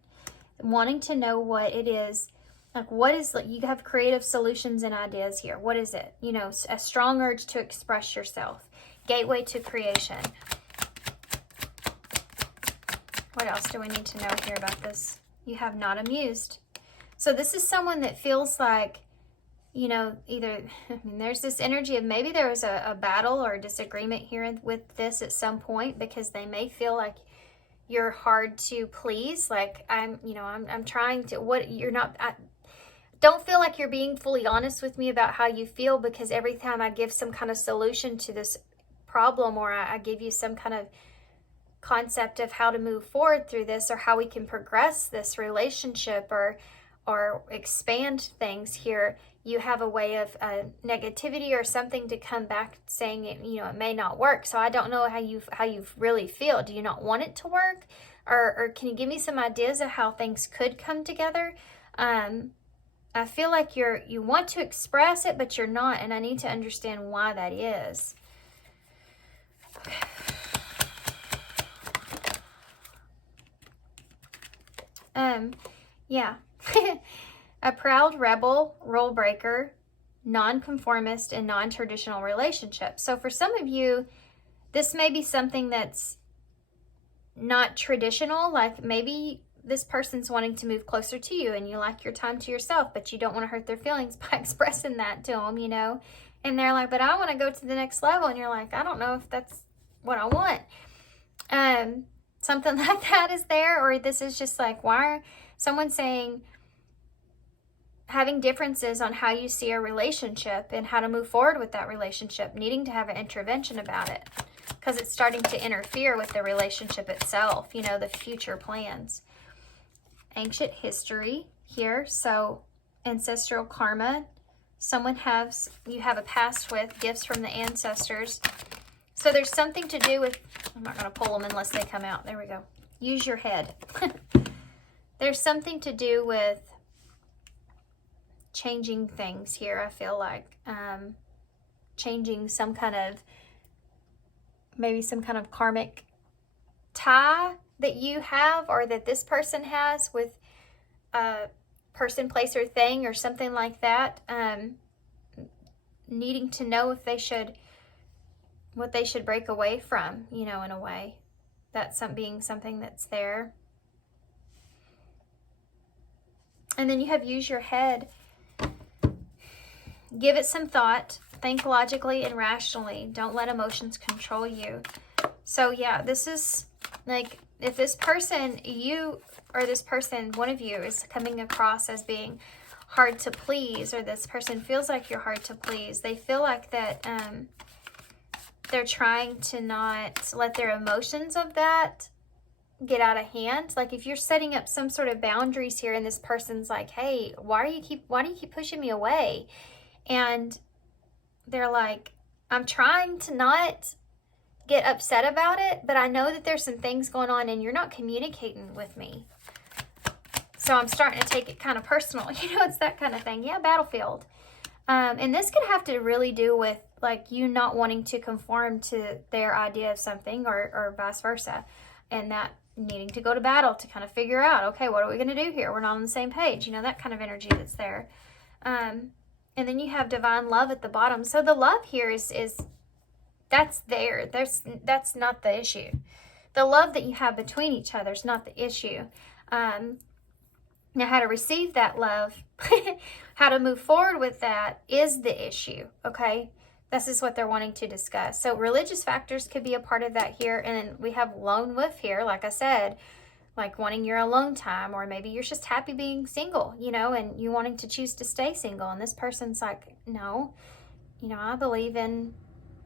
Wanting to know what it is. Like, what is, like, you have creative solutions and ideas here. What is it? You know, a strong urge to express yourself. Gateway to creation. What else do we need to know here about this? You have not amused. So this is someone that feels like, you know, either, I mean, there's this energy of maybe there was a battle or a disagreement here with this at some point, because they may feel like you're hard to please. Like, I'm trying to, don't feel like you're being fully honest with me about how you feel, because every time I give some kind of solution to this problem, or I give you some kind of concept of how to move forward through this, or how we can progress this relationship, or expand things here, you have a way of negativity or something to come back saying it, you know, it may not work. So I don't know how you really feel. Do you not want it to work? Or can you give me some ideas of how things could come together? I feel like you want to express it, but you're not, and I need to understand why that is. Yeah. A proud rebel, rule breaker, non-conformist, and non-traditional relationship. So for some of you, this may be something that's not traditional. Like, maybe this person's wanting to move closer to you and you like your time to yourself, but you don't want to hurt their feelings by expressing that to them, you know? And they're like, but I want to go to the next level. And you're like, I don't know if that's what I want. Something like that is there. Or this is just like, why are someone saying, having differences on how you see a relationship and how to move forward with that relationship, needing to have an intervention about it, because it's starting to interfere with the relationship itself, you know, the future plans. Ancient history here, so ancestral karma. You have a past with gifts from the ancestors. So there's something to do with, I'm not going to pull them unless they come out. There we go. Use your head. There's something to do with changing things here, I feel like. Changing some kind of, maybe some kind of karmic tie that you have, or that this person has with a person, place, or thing, or something like that. Needing to know if they should, what they should break away from, you know, in a way. That's being something that's there. And then you have use your head. Give it some thought. Think logically and rationally. Don't let emotions control you. So yeah, this is like, if this person, you or this person, one of you, is coming across as being hard to please, or this person feels like you're hard to please, they feel like that they're trying to not let their emotions of that get out of hand. Like if you're setting up some sort of boundaries here and this person's like, hey, why do you keep pushing me away? And they're like, I'm trying to not get upset about it, but I know that there's some things going on and you're not communicating with me. So I'm starting to take it kind of personal. You know, it's that kind of thing. Yeah, battlefield. And this could have to really do with like you not wanting to conform to their idea of something or vice versa. And that needing to go to battle to kind of figure out, okay, what are we going to do here? We're not on the same page. You know, that kind of energy that's there. And then you have divine love at the bottom. So the love here is that's there. That's not the issue. The love that you have between each other is not the issue. Now, how to receive that love, how to move forward with that is the issue, okay? This is what they're wanting to discuss. So religious factors could be a part of that here. And then we have lone wolf here, like I said, like wanting your alone time, or maybe you're just happy being single, you know, and you wanting to choose to stay single. And this person's like, no, you know, I believe in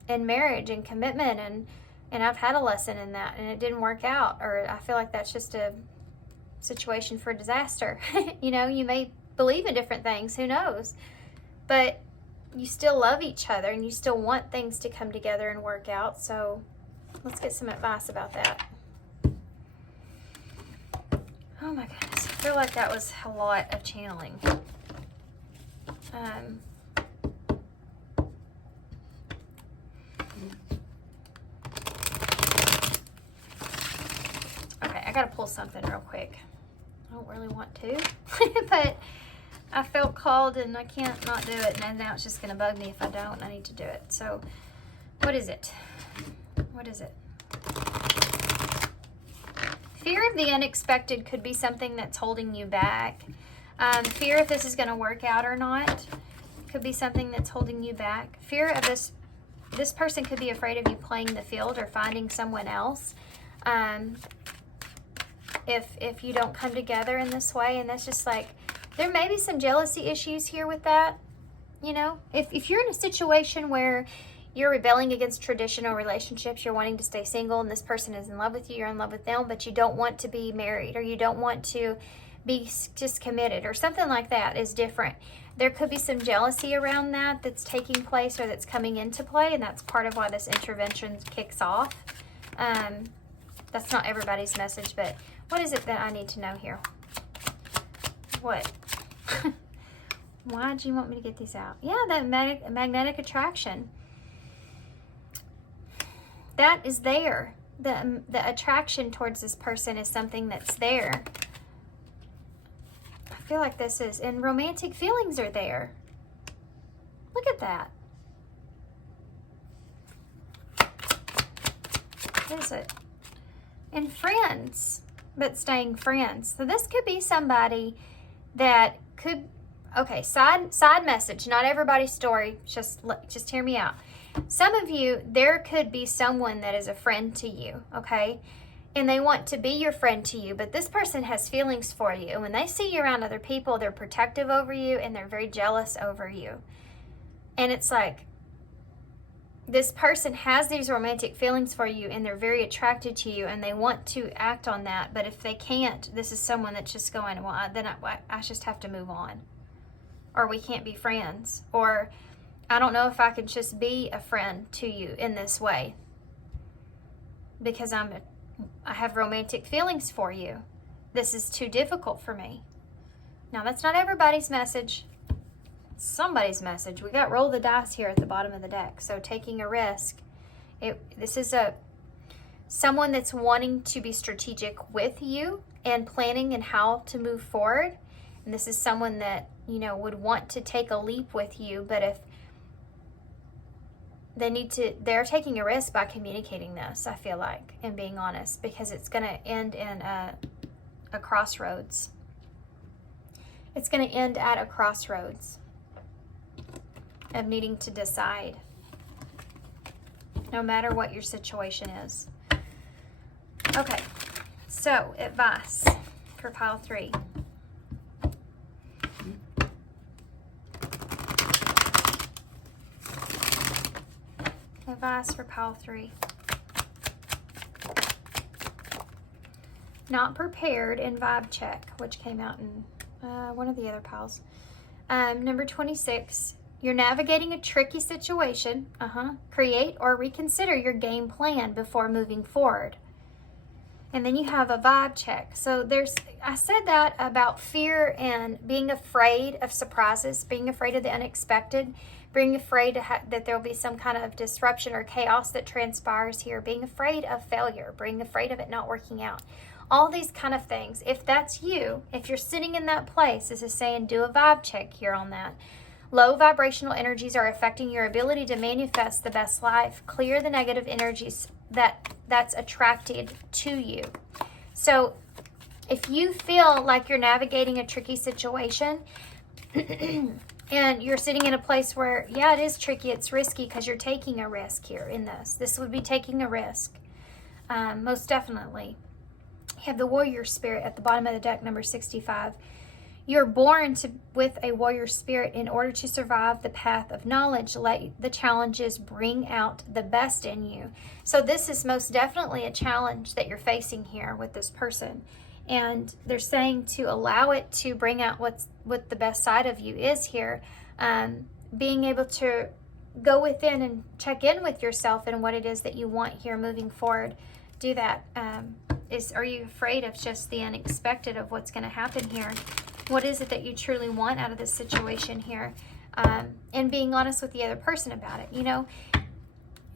marriage and commitment, and I've had a lesson in that and it didn't work out, or I feel like that's just a situation for disaster. You know, you may believe in different things, who knows, but you still love each other and you still want things to come together and work out. So let's get some advice about that. Oh my goodness, I feel like that was a lot of channeling. Okay, I gotta pull something real quick. I don't really want to, but I felt called and I can't not do it. And now it's just gonna bug me if I don't. I need to do it. So, what is it? What is it? Fear of the unexpected could be something that's holding you back. Fear if this is gonna work out or not could be something that's holding you back. Fear of this person could be afraid of you playing the field or finding someone else. If you don't come together in this way, and that's just like, there may be some jealousy issues here with that, you know? If you're in a situation where you're rebelling against traditional relationships, you're wanting to stay single, and this person is in love with you, you're in love with them, but you don't want to be married, or you don't want to be just committed, or something like that is different. There could be some jealousy around that that's taking place or that's coming into play, and that's part of why this intervention kicks off. That's not everybody's message, but what is it that I need to know here? What? Why do you want me to get these out? Yeah, that magnetic attraction. That is there. The attraction towards this person is something that's there. I feel like this is, and romantic feelings are there. Look at that. What is it? And friends, but staying friends. So this could be somebody that could, okay, side message, not everybody's story, just hear me out. Some of you, there could be someone that is a friend to you, okay? And they want to be your friend to you, but this person has feelings for you. And when they see you around other people, they're protective over you and they're very jealous over you. And it's like, this person has these romantic feelings for you and they're very attracted to you and they want to act on that. But if they can't, this is someone that's just going, well, then I just have to move on. Or we can't be friends. Or I don't know if I could just be a friend to you in this way because I have romantic feelings for you. This is too difficult for me. Now, that's not everybody's message. It's somebody's message. We got roll the dice here at the bottom of the deck. So taking a risk. This is someone that's wanting to be strategic with you and planning and how to move forward. And this is someone that, you know, would want to take a leap with you, but if they're taking a risk by communicating this, I feel like, and being honest, because it's going to end in a crossroads. It's going to end at a crossroads of needing to decide, no matter what your situation is. Okay, so advice for pile 3. Advice for pile 3. Not prepared and vibe check, which came out in one of the other piles. Number 26. You're navigating a tricky situation. Create or reconsider your game plan before moving forward. And then you have a vibe check. So I said that about fear and being afraid of surprises, being afraid of the unexpected, being afraid that there'll be some kind of disruption or chaos that transpires here, being afraid of failure, being afraid of it not working out. All these kind of things. If that's you, if you're sitting in that place, this is saying do a vibe check here on that. Low vibrational energies are affecting your ability to manifest the best life. Clear the negative energies that's attracted to you. So if you feel like you're navigating a tricky situation and you're sitting in a place where, yeah, it is tricky, it's risky because you're taking a risk here in this. This would be taking a risk, most definitely. You have the warrior spirit at the bottom of the deck, number 65. You're born with a warrior spirit in order to survive the path of knowledge. Let the challenges bring out the best in you. So this is most definitely a challenge that you're facing here with this person. And they're saying to allow it to bring out what the best side of you is here. Being able to go within and check in with yourself and what it is that you want here moving forward. Do that. Are you afraid of just the unexpected of what's going to happen here? What is it that you truly want out of this situation here? And being honest with the other person about it. You know,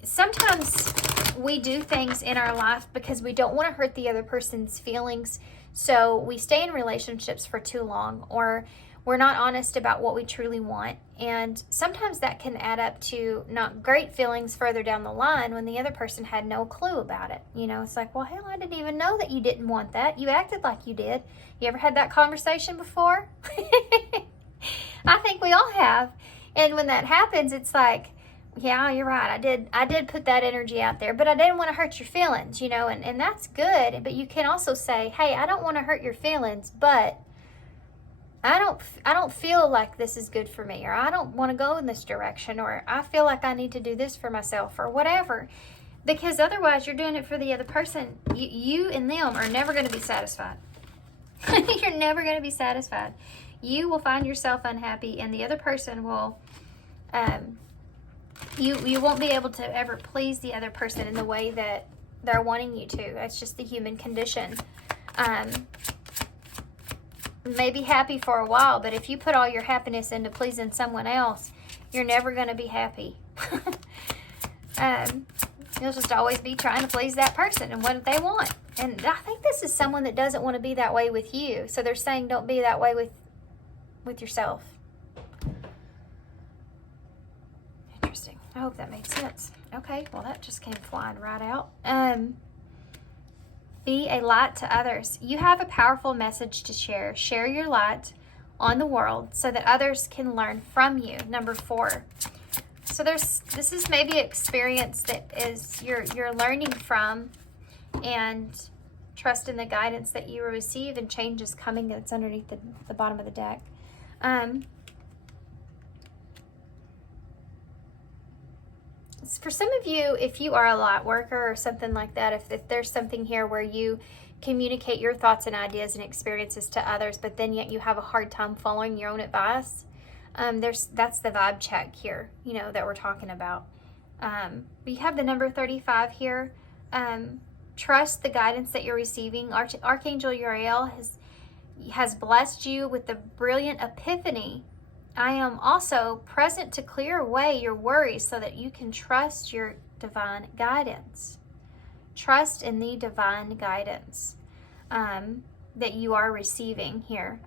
sometimes we do things in our life because we don't want to hurt the other person's feelings. So we stay in relationships for too long, or we're not honest about what we truly want. And sometimes that can add up to not great feelings further down the line when the other person had no clue about it. You know, it's like, well, hell, I didn't even know that you didn't want that. You acted like you did. You ever had that conversation before? I think we all have. And when that happens, it's like, yeah, you're right. I did put that energy out there, but I didn't want to hurt your feelings, you know, and that's good. But you can also say, hey, I don't want to hurt your feelings, but I don't feel like this is good for me, or I don't want to go in this direction, or I feel like I need to do this for myself, or whatever. Because otherwise you're doing it for the other person. You and them are never going to be satisfied. You're never going to be satisfied. You will find yourself unhappy, and the other person will, you won't be able to ever please the other person in the way that they're wanting you to. That's just the human condition. Maybe happy for a while, but if you put all your happiness into pleasing someone else, you're never going to be happy. You'll just always be trying to please that person and what they want. And I think this is someone that doesn't want to be that way with you. So they're saying don't be that way with yourself. Interesting. I hope that made sense. Okay, well that just came flying right out. Be a light to others. You have a powerful message to share. Share your light on the world so that others can learn from you. Number 4. So this is maybe experience that is you're learning from, and trust in the guidance that you receive, and change is coming. That's underneath the bottom of the deck. For some of you, if you are a light worker or something like that, if there's something here where you communicate your thoughts and ideas and experiences to others, but then yet you have a hard time following your own advice, that's the vibe check here, you know, that we're talking about. You have the number 35 here. Trust the guidance that you're receiving. Archangel Uriel has blessed you with the brilliant epiphany. I am also present to clear away your worries so that you can trust your divine guidance. Trust in the divine guidance that you are receiving here,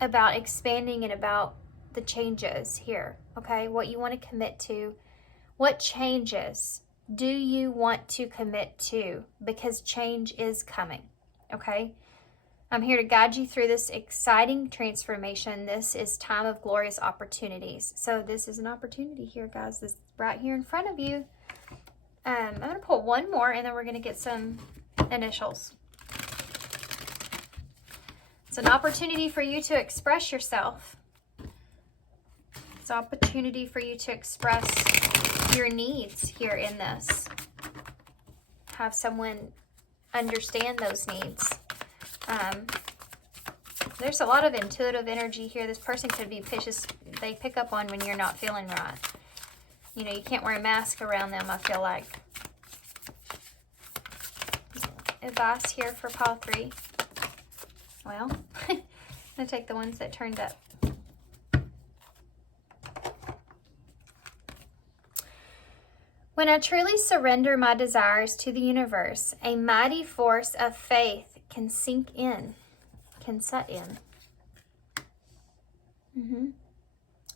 about expanding and about the changes here, okay? What you want to commit to. What changes do you want to commit to? Because change is coming, okay? I'm here to guide you through this exciting transformation. This is time of glorious opportunities. So this is an opportunity here, guys. This is right here in front of you. I'm going to pull one more, and then we're going to get some initials. It's an opportunity for you to express yourself. It's an opportunity for you to express your needs here in this. Have someone understand those needs. There's a lot of intuitive energy here. This person could be vicious. They pick up on when you're not feeling right. You know, you can't wear a mask around them, I feel like. Advice here for pile 3. Well, I'm going to take the ones that turned up. When I truly surrender my desires to the universe, a mighty force of faith can sink in, can set in.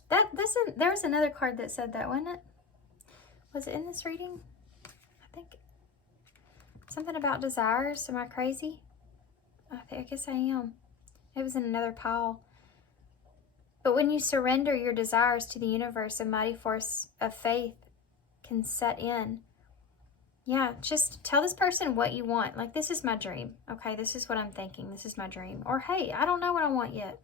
There was another card that said that, wasn't it? Was it in this reading? I think something about desires. Am I crazy? I guess I am. It was in another pile. But when you surrender your desires to the universe, a mighty force of faith can set in. Yeah, just tell this person what you want. Like, this is my dream. Okay, this is what I'm thinking. This is my dream. Or, hey, I don't know what I want yet.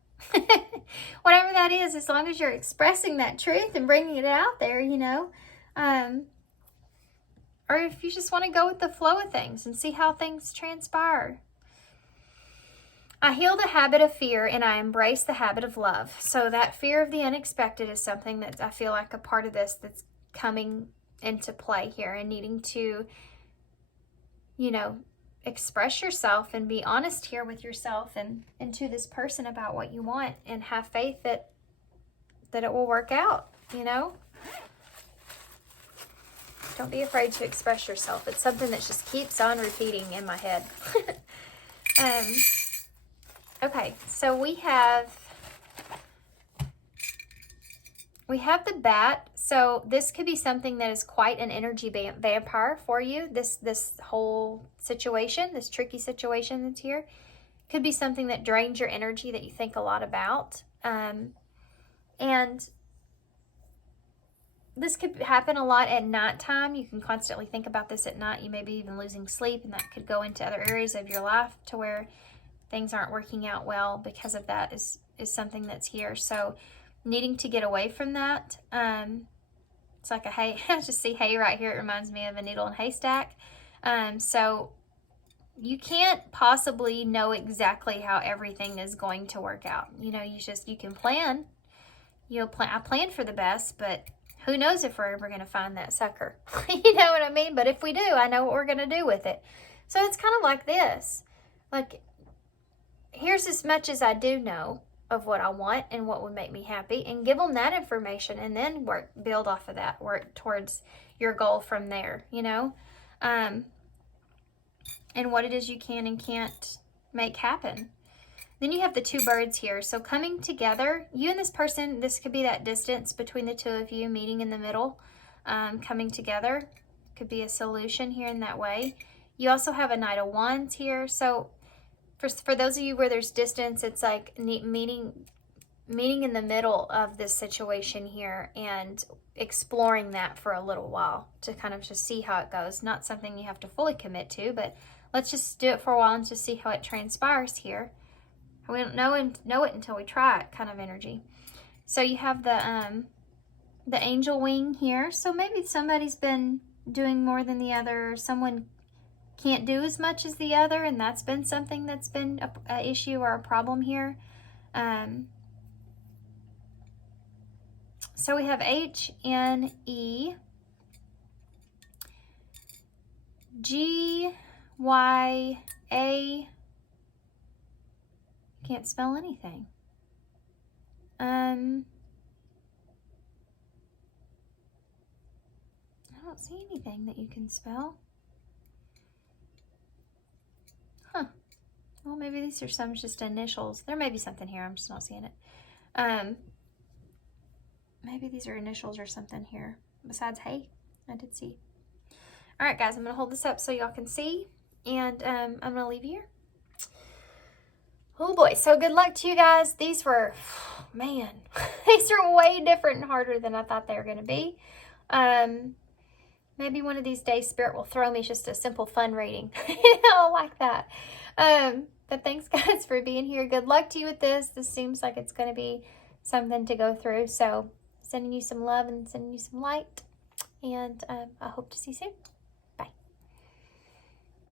Whatever that is, as long as you're expressing that truth and bringing it out there, you know. Or if you just want to go with the flow of things and see how things transpire. I heal the habit of fear and I embrace the habit of love. So that fear of the unexpected is something that I feel like a part of this that's coming into play here, and needing to, you know, express yourself and be honest here with yourself and to this person about what you want, and have faith that it will work out, you know. Don't be afraid to express yourself. It's something that just keeps on repeating in my head. Okay, so we have the bat. So this could be something that is quite an energy vampire for you. This whole situation, this tricky situation that's here, could be something that drains your energy, that you think a lot about. And this could happen a lot at nighttime. You can constantly think about this at night. You may be even losing sleep, and that could go into other areas of your life to where things aren't working out well because of that is something that's here. So needing to get away from that. It's like a hay. I just see hay right here. It reminds me of a needle and haystack. So you can't possibly know exactly how everything is going to work out. You know, you can plan. I plan for the best, but who knows if we're ever going to find that sucker. You know what I mean? But if we do, I know what we're going to do with it. So it's kind of like this. Like, here's as much as I do know of what I want and what would make me happy, and give them that information, and then build off of that, work towards your goal from there, you know, and what it is you can and can't make happen. Then you have the 2 birds here. So coming together, you and this person, this could be that distance between the 2 of you meeting in the middle, coming together. Could be a solution here in that way. You also have a Knight of Wands here. So for those of you where there's distance, it's like meeting in the middle of this situation here and exploring that for a little while to kind of just see how it goes. Not something you have to fully commit to, but let's just do it for a while and just see how it transpires here. We don't know it until we try it, kind of energy. So you have the angel wing here. So maybe somebody's been doing more than the other, or someone can't do as much as the other, and that's been something that's been a issue or a problem here. So we have H-N-E G-Y-A. Can't spell anything. I don't see anything that you can spell. Huh. Well, maybe these are some just initials. There may be something here. I'm just not seeing it. Maybe these are initials or something here. Besides, hey, I did see. All right, guys, I'm going to hold this up so y'all can see. And I'm going to leave you here. Oh, boy. So good luck to you guys. These were, man, these are way different and harder than I thought they were going to be. Maybe one of these days Spirit will throw me just a simple fun reading. Like that. But thanks, guys, for being here. Good luck to you with this. This seems like it's going to be something to go through. So sending you some love and sending you some light. and I hope to see you soon.